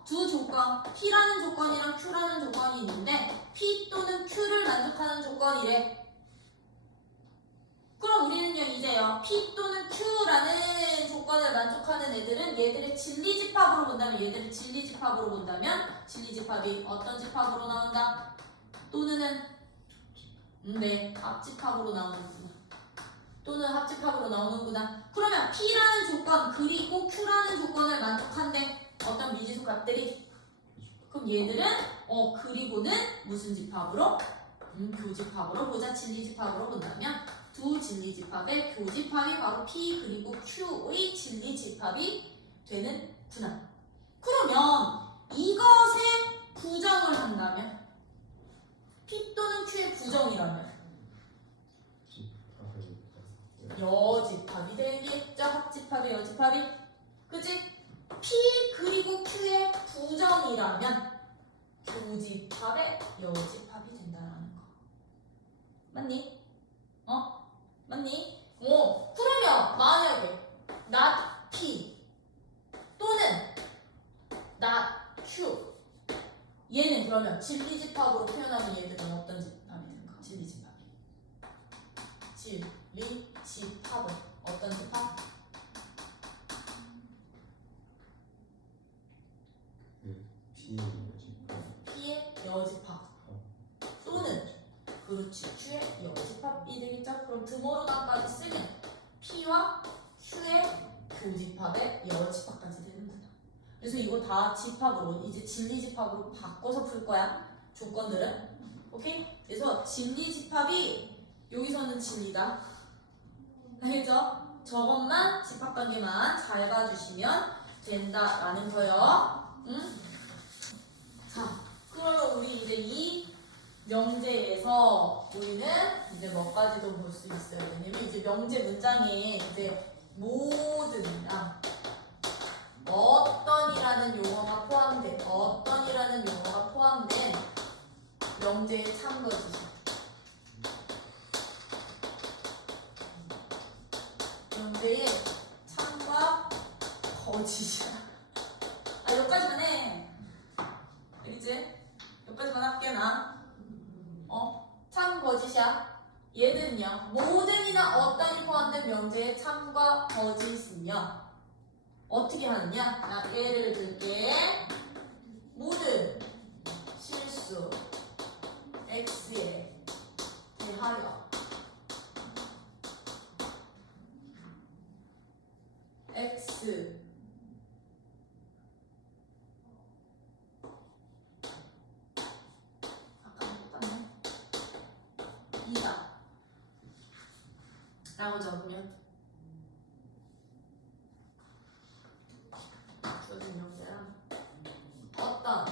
두 조건, P라는 조건이랑 Q라는 조건이 있는데 P 또는 Q를 만족하는 조건이래. 그럼 우리는요 이제요 P 또는 Q라는 조건을 만족하는 애들은 얘들의 진리집합으로 본다면 진리집합이 어떤 집합으로 나온다? 또는은 네 합집합으로 나오는구나. 또는 합집합으로 나오는구나. 그러면 P라는 조건 그리고 Q라는 조건을 만족한대. 어떤 미지수 값들이. 그럼 얘들은 그리고는 무슨 집합으로? 교집합으로 보자. 진리집합으로 본다면 두 진리집합의 교집합이 바로 P 그리고 Q의 진리집합이 되는구나. 그러면 이것에 부정을 한다면 P 또는 Q의 부정이라면 여집합이 되겠죠. 합집합의 여집합이. 그치? P 그리고 Q의 부정이라면 교집합의 여집합이 된다는 거. 맞니? 맞니? 그러면 만약에 not P 또는 not Q 얘는 그러면 진리집합으로 표현하면 얘들은 어떤 집합이 되는가? 진리집합은 어떤 집합? P의 여집합 또는 그렇지 Q의 여집합이 되겠죠? 그럼 드모르간까지 쓰면 P와 Q의 교집합의 여집합까지 되는 거다. 그래서 이거 다 집합으로 이제 진리집합으로 바꿔서 풀 거야. 조건들은. 오케이? 그래서 진리집합이 여기서는 진리다. 알겠죠? 저것만 집합관계만 잘 봐주시면 된다라는 거요. 응? 자, 그러면 우리 이제 이 명제에서 우리는 이제 뭐까지도 볼 수 있어요. 왜냐면 이제 명제 문장에 이제 모든 어떤이라는 용어가 포함된 명제의 참고 지식. 명제의 참과 거짓이야. 여기까지만 해. 알겠지? 여기까지만 할게 나. 참 거짓이야. 얘들은요 모든이나 어떤이 포함된 명제의 참과 거짓은요 어떻게 하느냐? 나 예를 들게. 모든 실수 x에 대하여 x 아까 똑같네. 2다 라고 적으면 주어진 명제랑 어떤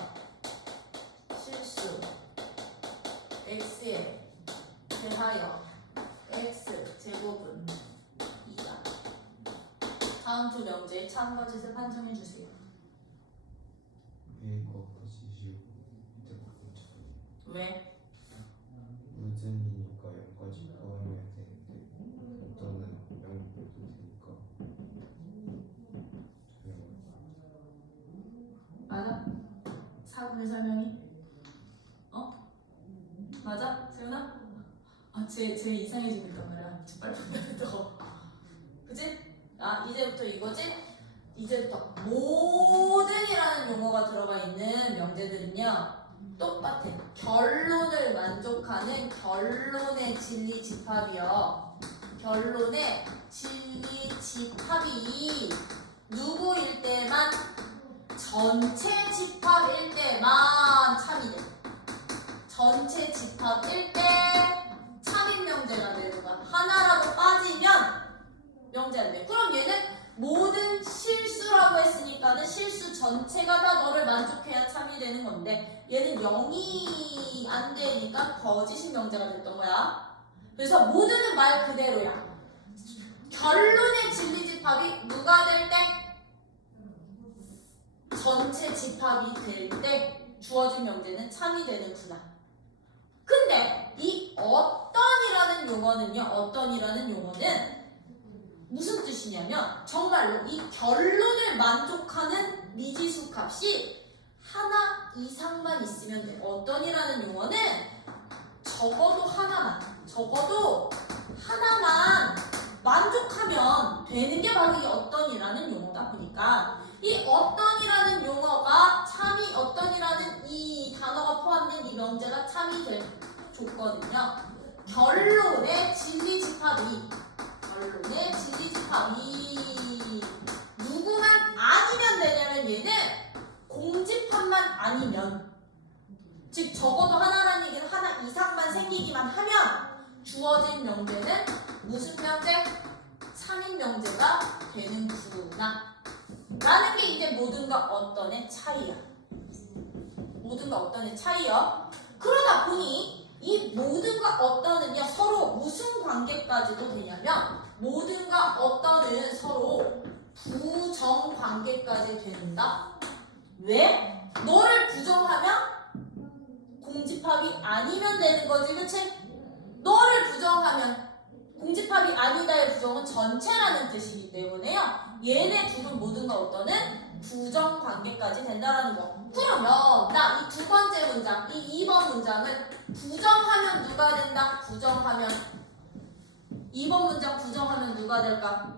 실수 x에 대하여 x 제곱은 2다. 다음 두 명제의 참거짓을 판정해 주세요. 위에 거까지 지우고 밑에 거는 차이. 왜? 무슨이니까 0까지 포함해야 되는데 어떤은 0도 되니까 맞아? 4분의 설명이? 맞아? 세훈아? 쟤 이상해지고 있단 말이야. 빨리 보내야 그치? 이제부터 이거지? 이제부터 모든이라는 용어가 들어가 있는 명제들은요 똑같아. 결론을 만족하는 결론의 진리 집합이요. 결론의 진리 집합이 누구일 때만 전체 집합일 때만 참이 돼. 전체 집합일 때 참인 명제가 되는 거야. 하나라도 빠지면 명제 안 돼. 그럼 얘는 모든 실수라고 했으니까는 실수 전체가 다 너를 만족해야 참이 되는 건데 얘는 0이 안 되니까 거짓인 명제가 됐던 거야. 그래서 모든은 말 그대로야. 결론의 진리 집합이 누가 될 때? 전체 집합이 될 때 주어진 명제는 참이 되는구나. 근데 이 어떤이라는 용어는 무슨 뜻이냐면 정말로 이 결론을 만족하는 미지수 값이 하나 이상만 있으면 돼. 어떤이라는 용어는 적어도 하나만 만족하면 되는 게 바로 이 어떤이라는 용어다 보니까 이 어떤이라는 용어가 참이 어떤이라는 이 단어가 포함된 이 명제가 참이 될 조건은요. 결론의 진리 집합이 누구만 아니면 되냐면 얘는 공집합만 아니면 즉 적어도 하나라는 얘기는 하나 이상만 생기기만 하면 주어진 명제는 무슨 명제? 참인 명제가 되는구나 라는 게 이제 모든과 어떤의 차이야. 모든과 어떤의 차이요. 그러다 보니 이 모든과 어떤은요 서로 무슨 관계까지도 되냐면 모든과 어떤은 서로 부정 관계까지 된다. 왜? 너를 부정하면 공집합이 아니면 되는 거지, 그치? 너를 부정하면 공집합이 아니다의 부정은 전체라는 뜻이기 때문에요. 얘네 둘은 모든과 어떤은 부정 관계까지 된다라는 거. 그러면 나 이 두 번째 문장, 이 2번 문장은 부정하면 누가 된다? 부정하면 2번 문장 부정하면 누가 될까?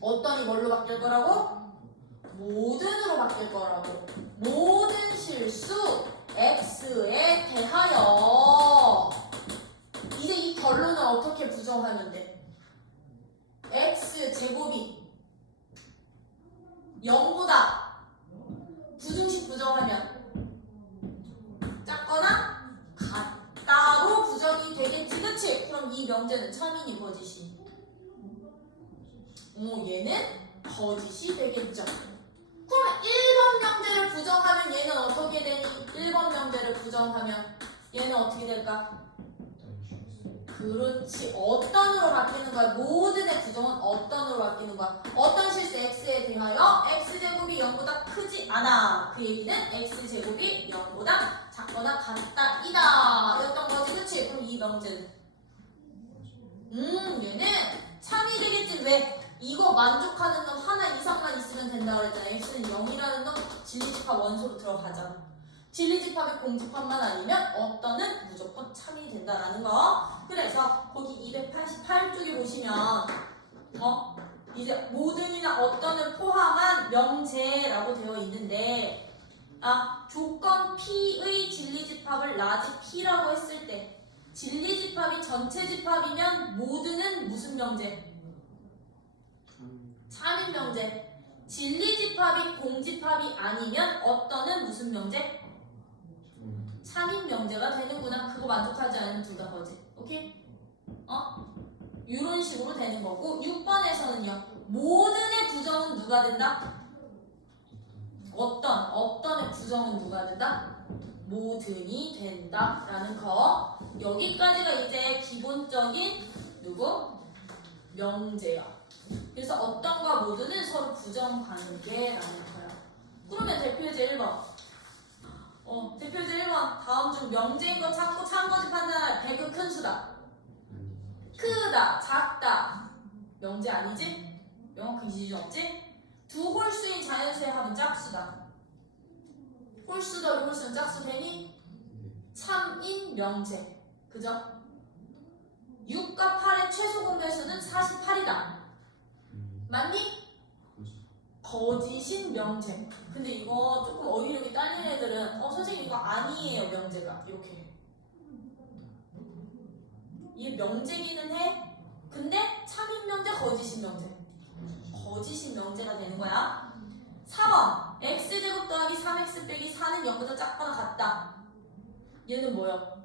어떤이 뭘로 바뀔 거라고? 모든으로 바뀔 거라고. 모든 실수 x에 대하여 이제 이 결론을 어떻게 부정하면 돼? x 제곱이 0보다 부등식 부정하면 작거나 같다로 부정이 되겠지, 그치? 그럼 이 명제는 참이니 거짓이? 얘는 거짓이 되겠죠. 그럼 1번 명제를 부정하면 얘는 어떻게 되니? 1번 명제를 부정하면 얘는 어떻게 될까? 그렇지. 어떤으로 바뀌는 거야? 모든의 부정은 어떤으로 바뀌는 거야? 어떤 실수 x에 대하여 x제곱이 0보다 크지 않아. 그 얘기는 x제곱이 0보다 작거나 같다 이다 였던 거지, 그치? 그럼 이 명제는 얘는 참이 되겠지. 왜? 이거 만족하는 놈 하나 이상만 있으면 된다 그랬잖아. x는 0이라는 놈 진리집합 원소로 들어가잖아. 진리집합의 공집합만 아니면 어떤은 무조건 참이 된다. 된다라는 거. 그래서 거기 288쪽에 보시면 이제 모든이나 어떤을 포함한 명제라고 되어 있는데 조건 P의 진리집합을 라지 P라고 했을 때 진리집합이 전체 집합이면 모든은 무슨 명제? 참인 명제. 진리집합이 공집합이 아니면 어떤은 무슨 명제? 참인 명제가 되는구나. 그거 만족하지 않으면 둘 다 거지. 오케이? 이런 식으로 되는 거고 6번에서는요. 모든의 부정은 누가 된다? 어떤의 부정은 누가 된다? 모든이 된다 라는 거. 여기까지가 이제 기본적인 명제야. 그래서 어떤과 모든은 서로 부정관계라는 거야. 그러면 대표제 1번 대표제 1번 다음 중 명제인 거 찾고 참거지 판단할 배그 큰 수다. 크다, 작다. 명제 아니지? 명확한 기준 없지? 두 홀수인 자연수의 합은 짝수다. 홀수 더하기 홀수는 짝수 되니? 참인 명제. 그죠? 6과 8의 최소 공배수는 48이다. 맞니? 거짓인 명제. 근데 이거 조금 어휘력이 딸리는 애들은 선생님 이거 아니에요 명제가 이렇게. 이게 명제기는 해. 근데 참인 명제, 거짓인 명제. 거짓인 명제가 되는 거야. 4번 x제곱 더하기 3x 빼기 4는 0보다 작거나 같다. 얘는 뭐야?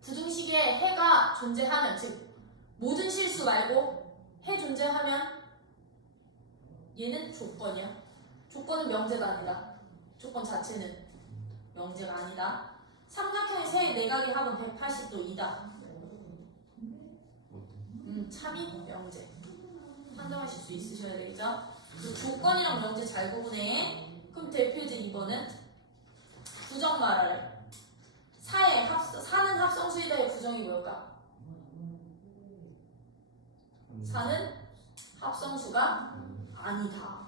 부등식에 해가 존재하면, 즉 모든 실수 말고 해 존재하면 얘는 조건이야. 조건은 명제가 아니다. 조건 자체는 명제가 아니다. 삼각형의 세 내각의 합은 180도이다. 참인 명제. 판정하실 수 있으셔야 되겠죠? 그 조건이랑 명제 잘 구분해. 그럼 대표제 2번은 부정 말하래. 4는 합성수이다의 부정이 뭘까? 4는 합성수가 아니다.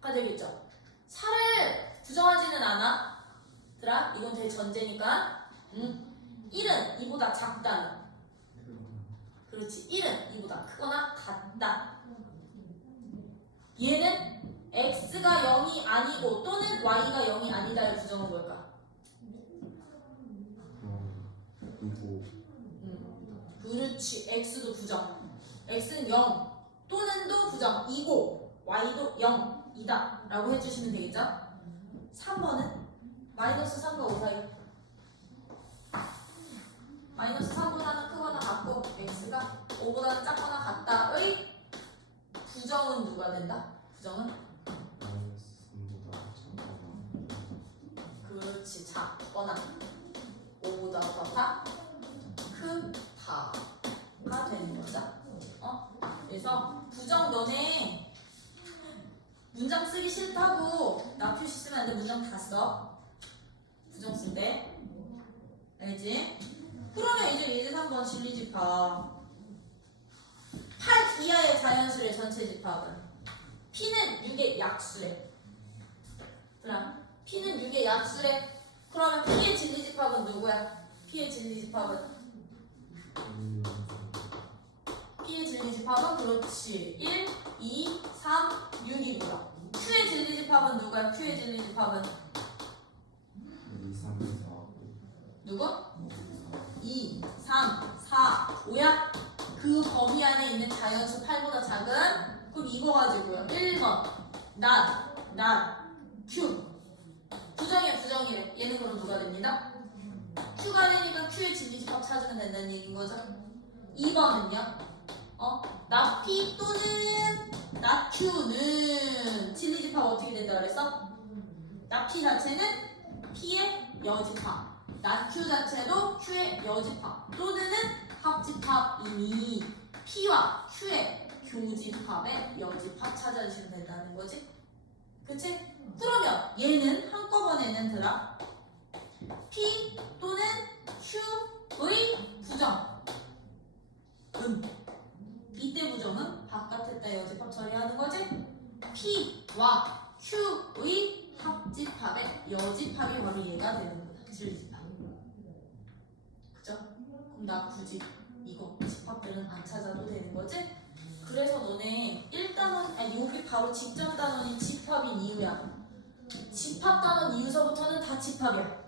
가 되겠죠? 4를 부정하지는 않아. 들아? 이건 대전제니까. 1은 2보다 작다는. 그렇지. 1은 2보다 크거나 같다. 얘는 x가 0이 아니고 또는 y가 0이 아니다의 부정은 뭘까? 그렇지. x도 부정. x는 0 또는도 부정. 2고 y도 0이다 라고 해주시면 되겠죠? 3번은 마이너스 3과 5 사이. 마이너스 3보다는 크거나 같고 x가 5보다는 작거나 같다의 부정은 누가 된다? 부정은? 그렇지. 작거나 5보다 더 크다가 되는 거죠. 그래서 부정 너네 문장 쓰기 싫다고 나 표시 쓰면 안 돼. 문장 다 써. 부정 쓸 때. 알겠지? 그러면 이제 예제 3번 진리집합. 8 이하의 자연수의 전체 집합은 P는 6의 약수래. 그럼 P는 6의 약수래. 그러면 P의 진리집합은 누구야? P의 진리집합은 그렇지. 1, 2, 3, 6이고요. Q의 진리집합은 누구야? Q의 진리집합은 2, 3, 4, 5. 누구? 2, 3, 4, 5야? 그 범위 안에 있는 자연수 8보다 작은? 그럼 이거 가지고요. 1번 not, Q. 부정이야 부정이래. 얘는 그럼 누가 됩니다? Q가 되니까 Q의 진리집합 찾으면 된다는 얘기인 거죠. 2번은요. not P 또는 not Q는 진리집합 어떻게 된다 그랬어? not P 자체는 P의 여집합, not Q 자체도 Q의 여집합 또는은 합집합이니 P와 Q의 교집합의 여집합 찾아주시면 된다는 거지. 그치? 그러면 얘는 한꺼번에는 들어 P 또는 Q의 부정. 이때 부정은 바깥에다 여집합 처리하는 거지? P와 Q의 합집합의 여집합이 바로 얘가 되는 거다. 진리집합. 그죠? 그럼 나 굳이 이거 집합들은 안 찾아도 되는 거지? 그래서 너네 1단원, 아니 여기 바로 직접 단원이 집합인 이유야. 집합 단원 이유서부터는 다 집합이야.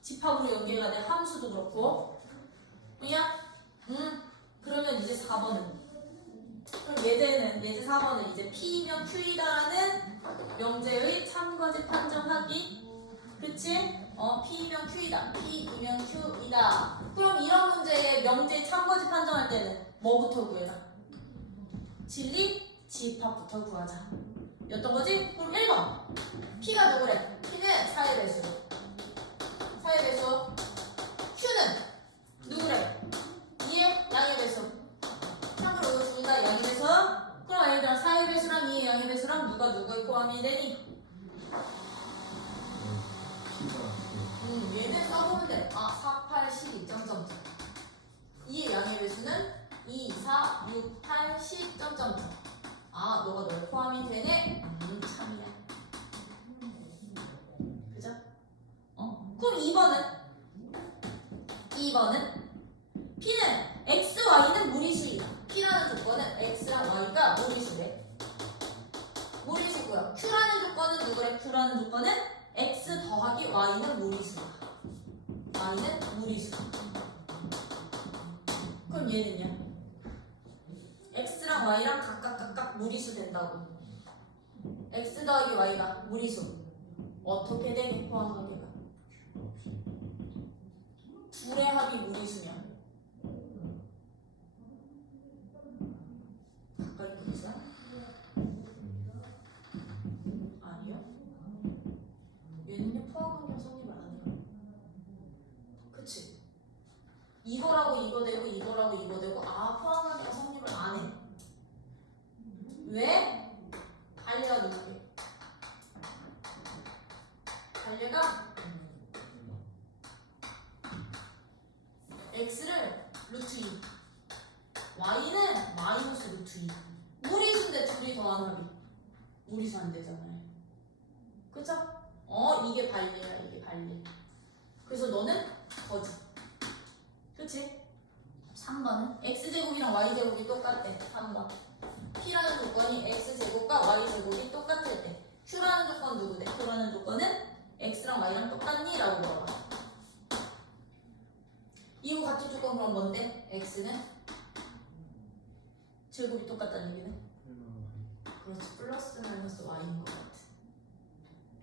집합으로 연계가 돼. 함수도 그렇고. 그냥 그러면 이제 4번은 그럼 예제 4번은 이제 P이면 Q이다라는 명제의 참거짓 판정하기. 그치? P이면 Q이다. P이면 Q이다. 그럼 이런 문제의 명제 참거짓 판정할 때는 뭐부터 구해라? 진리 집합부터 구하자. 였던 거지? 그럼 1번. P가 누구래? P는 4의 배수. 4의 배수. Q는 누구래? 2의 양의 배수. 참고로 이거 둘 다 양의 배수. 그럼 얘들아 4의 배수랑 2의 양의 배수랑 누가 누구에 포함이 되니? 얘는 써보면 돼. 4, 8, 12, 점점점. 2의 양의 배수는 2, 4, 6, 8, 10, 점점점. 너가 너에 포함이 되네? 참이야. 그죠? 그럼 2번은 P는 X, Y는 무리수이다. P라는 조건은 X랑 Y가 무리수래. 무리수고요. Q라는 조건은 누구래? Q라는 조건은 X 더하기 Y는 무리수야. Y는 무리수. 그럼 얘는요? X랑 Y랑 각각 무리수 된다고. X 더하기 Y가 무리수. 어떻게 되게 포함 관계가? 둘의 합이 무리수냐? 가까이 무리수야? 아니요. 얘는요 포함 관계가 성립을 안 해요. 그치? 이거라고 이거 되고 이거라고 이거 되고 포함 관계가 성립을 안 해. 왜? 달려누르게. 달려가 x를 루트 2, y는 마이너스 루트 2. 무리수인데 둘이 더한 합이 무리수 안 되잖아요. 그쵸? 이게 반리야, 이게 반리. 그래서 너는 거지. 그치? 3번은 x제곱이랑 y제곱이 똑같대. 3번. P라는 조건이 x제곱과 y제곱이 똑같을 때 Q라는 조건 누구대? Q라는 조건은 x랑 y랑 똑같니? 라고 물어봐. 이거 같은 조건 그럼 뭔데? x는 제곱이 똑같다는 얘기네. 그렇지. 플러스 마이너스 y인 것 같아.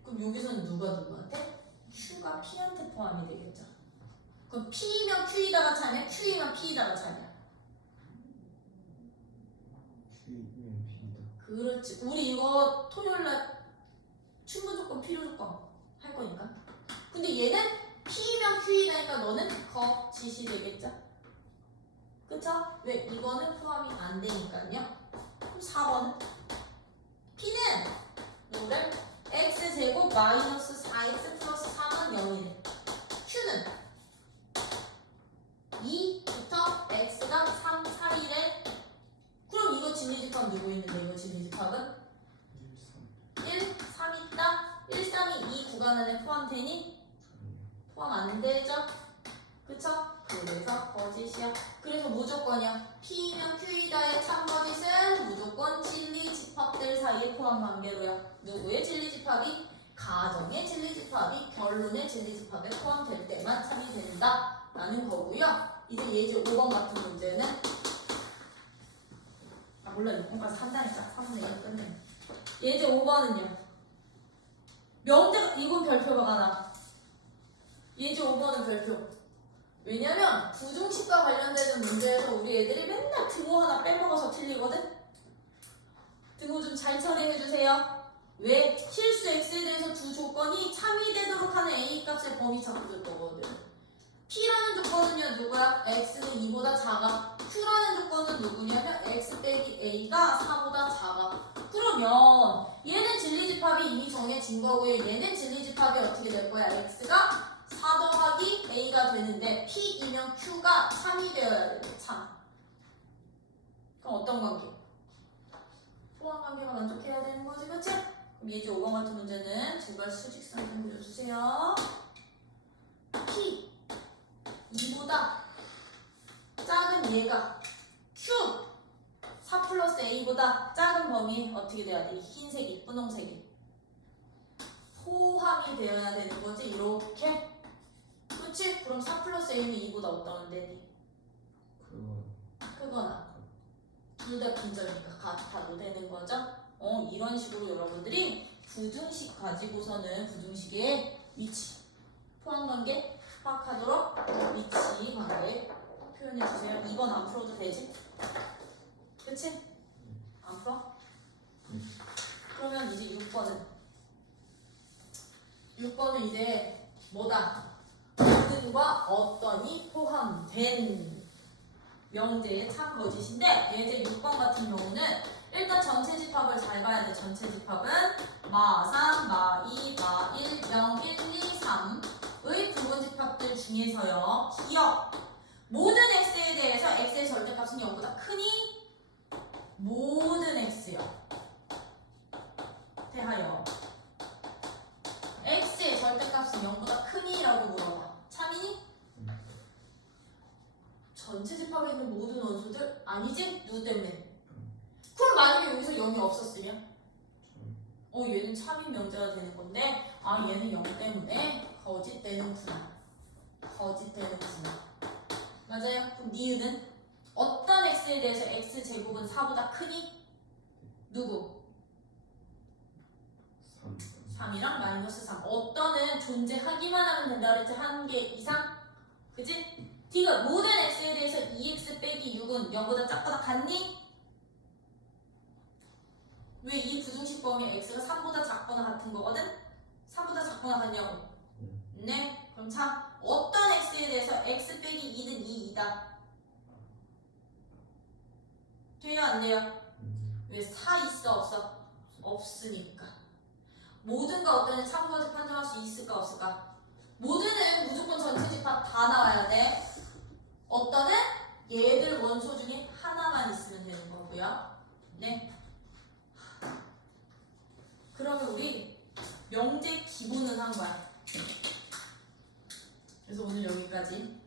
그럼 여기서는 누가 누구한테? Q가 P한테 포함이 되겠죠. 그럼 P면 Q이다가 차면 Q이면 P이다가 차면 그렇지. 우리 이거 토요일날 충분 조건, 필요 조건 할 거니까. 근데 얘는 P면 Q이다니까 너는 거짓이 되겠죠? 그쵸? 왜? 이거는 포함이 안 되니까요. 그럼 4번은 P는 뭐를? X제곱 마이너스 4X 플러스 4는 0이네. Q는 2부터 X가 3, 4, 1에 그럼 이거 진리집합 누구 있는데 이거 진리집합은? 1, 3 있다. 1, 3이 이 구간 안에 포함되니? 포함 안 되죠? 그쵸? 그래서 거짓이야. 그래서 무조건이야. P면 Q이다의 참거짓은 무조건 진리집합들 사이에 포함 관계로야. 누구의 진리집합이? 가정의 진리집합이 결론의 진리집합에 포함될 때만 참이 된다 라는 거고요. 이제 예제 5번 같은 문제는 몰라 6번까지 한다니까 3분의 1 끝내. 예제 5번은요 명제가 이건 별표가 많아. 예제 5번은 별표. 왜냐면 부등식과 관련되는 문제에서 우리 애들이 맨날 등호 하나 빼먹어서 틀리거든. 등호 좀 잘 처리해주세요. 왜? 실수 x에 대해서 두 조건이 참이 되도록 하는 a 값의 범위 찾고 줄 거거든. P라는 조건은요 누구야? x는 2보다 작아. Q라는 조건은 누구냐면 x 빼기 a가 4보다 작아. 그러면 얘는 진리집합이 이미 정해진 거고요. 얘는 진리집합이 어떻게 될 거야? x가 4 더하기 a가 되는데 P이면 Q가 3이 되어야 돼. 참. 그럼 어떤 관계? 포함 관계가 만족해야 되는 거지, 그치? 그럼 예제 5번 같은 문제는 제발 수직선 좀 그려주세요. P 2보다 작은 얘가 Q 4 플러스 A보다 작은 범위 어떻게 돼야 돼? 흰색이, 분홍색이 포함이 되어야 되는 거지. 이렇게. 그렇지? 그럼 4 플러스 A는 2보다 어떠한데? 크거나 둘 다 빈점이니까 같아도 되는 거죠. 이런 식으로 여러분들이 부등식 가지고서는 부등식의 위치, 포함관계 파악하도록 위치 관계 표현해주세요. 2번 안 풀어도 되지? 그치? 안 풀어? 그러면 이제 6번은 이제 뭐다? 모든과 어떤이 포함된 명제의 참 거짓인데 이제 6번 같은 경우는 일단 전체 집합을 잘 봐야 돼. 전체 집합은 마 3, 마 2, 마 1, 0, 1, 2, 3의 부분 집합들 중에서요. 기억! 모든 x에 대해서 x의 절대값은 0보다 크니? 모든 x요. 대하여 x의 절대값은 0보다 크니? 라고 물어봐. 참이니? 전체 집합에 있는 모든 원소들? 아니지? 누구 때문에? 그럼 만약에 여기서 0이 없었으면? 얘는 참인 명제가 되는 건데 얘는 0 때문에 거짓되는구나. 거짓되는구나. 맞아요? 그럼 니은은 어떤 x에 대해서 x제곱은 4보다 크니? 누구? 3이랑 마이너스 3. 어떤은 존재하기만 하면 된다 그랬지? 한 개 이상? 그치? D가 모든 x에 대해서 2x 빼기 6은 0보다 작거나 같니? 왜 이 부등식 범위 x가 3보다 작거나 같은 거거든? 3보다 작거나 같냐고? 네. 그럼 참 어떤 x에 대해서 x 빼기 2는 2이다. 돼요 안 돼요? 왜 4 있어 없어? 없으니까. 모든가 어떤은 참고해서 판정할 수 있을까 없을까? 모든은 무조건 전체 집합 다 나와야 돼. 어떤은 얘들 원소 중에 하나만 있으면 되는 거고요. 네. 그러면 우리 명제 기본은 한 거야. 그래서 오늘 여기까지.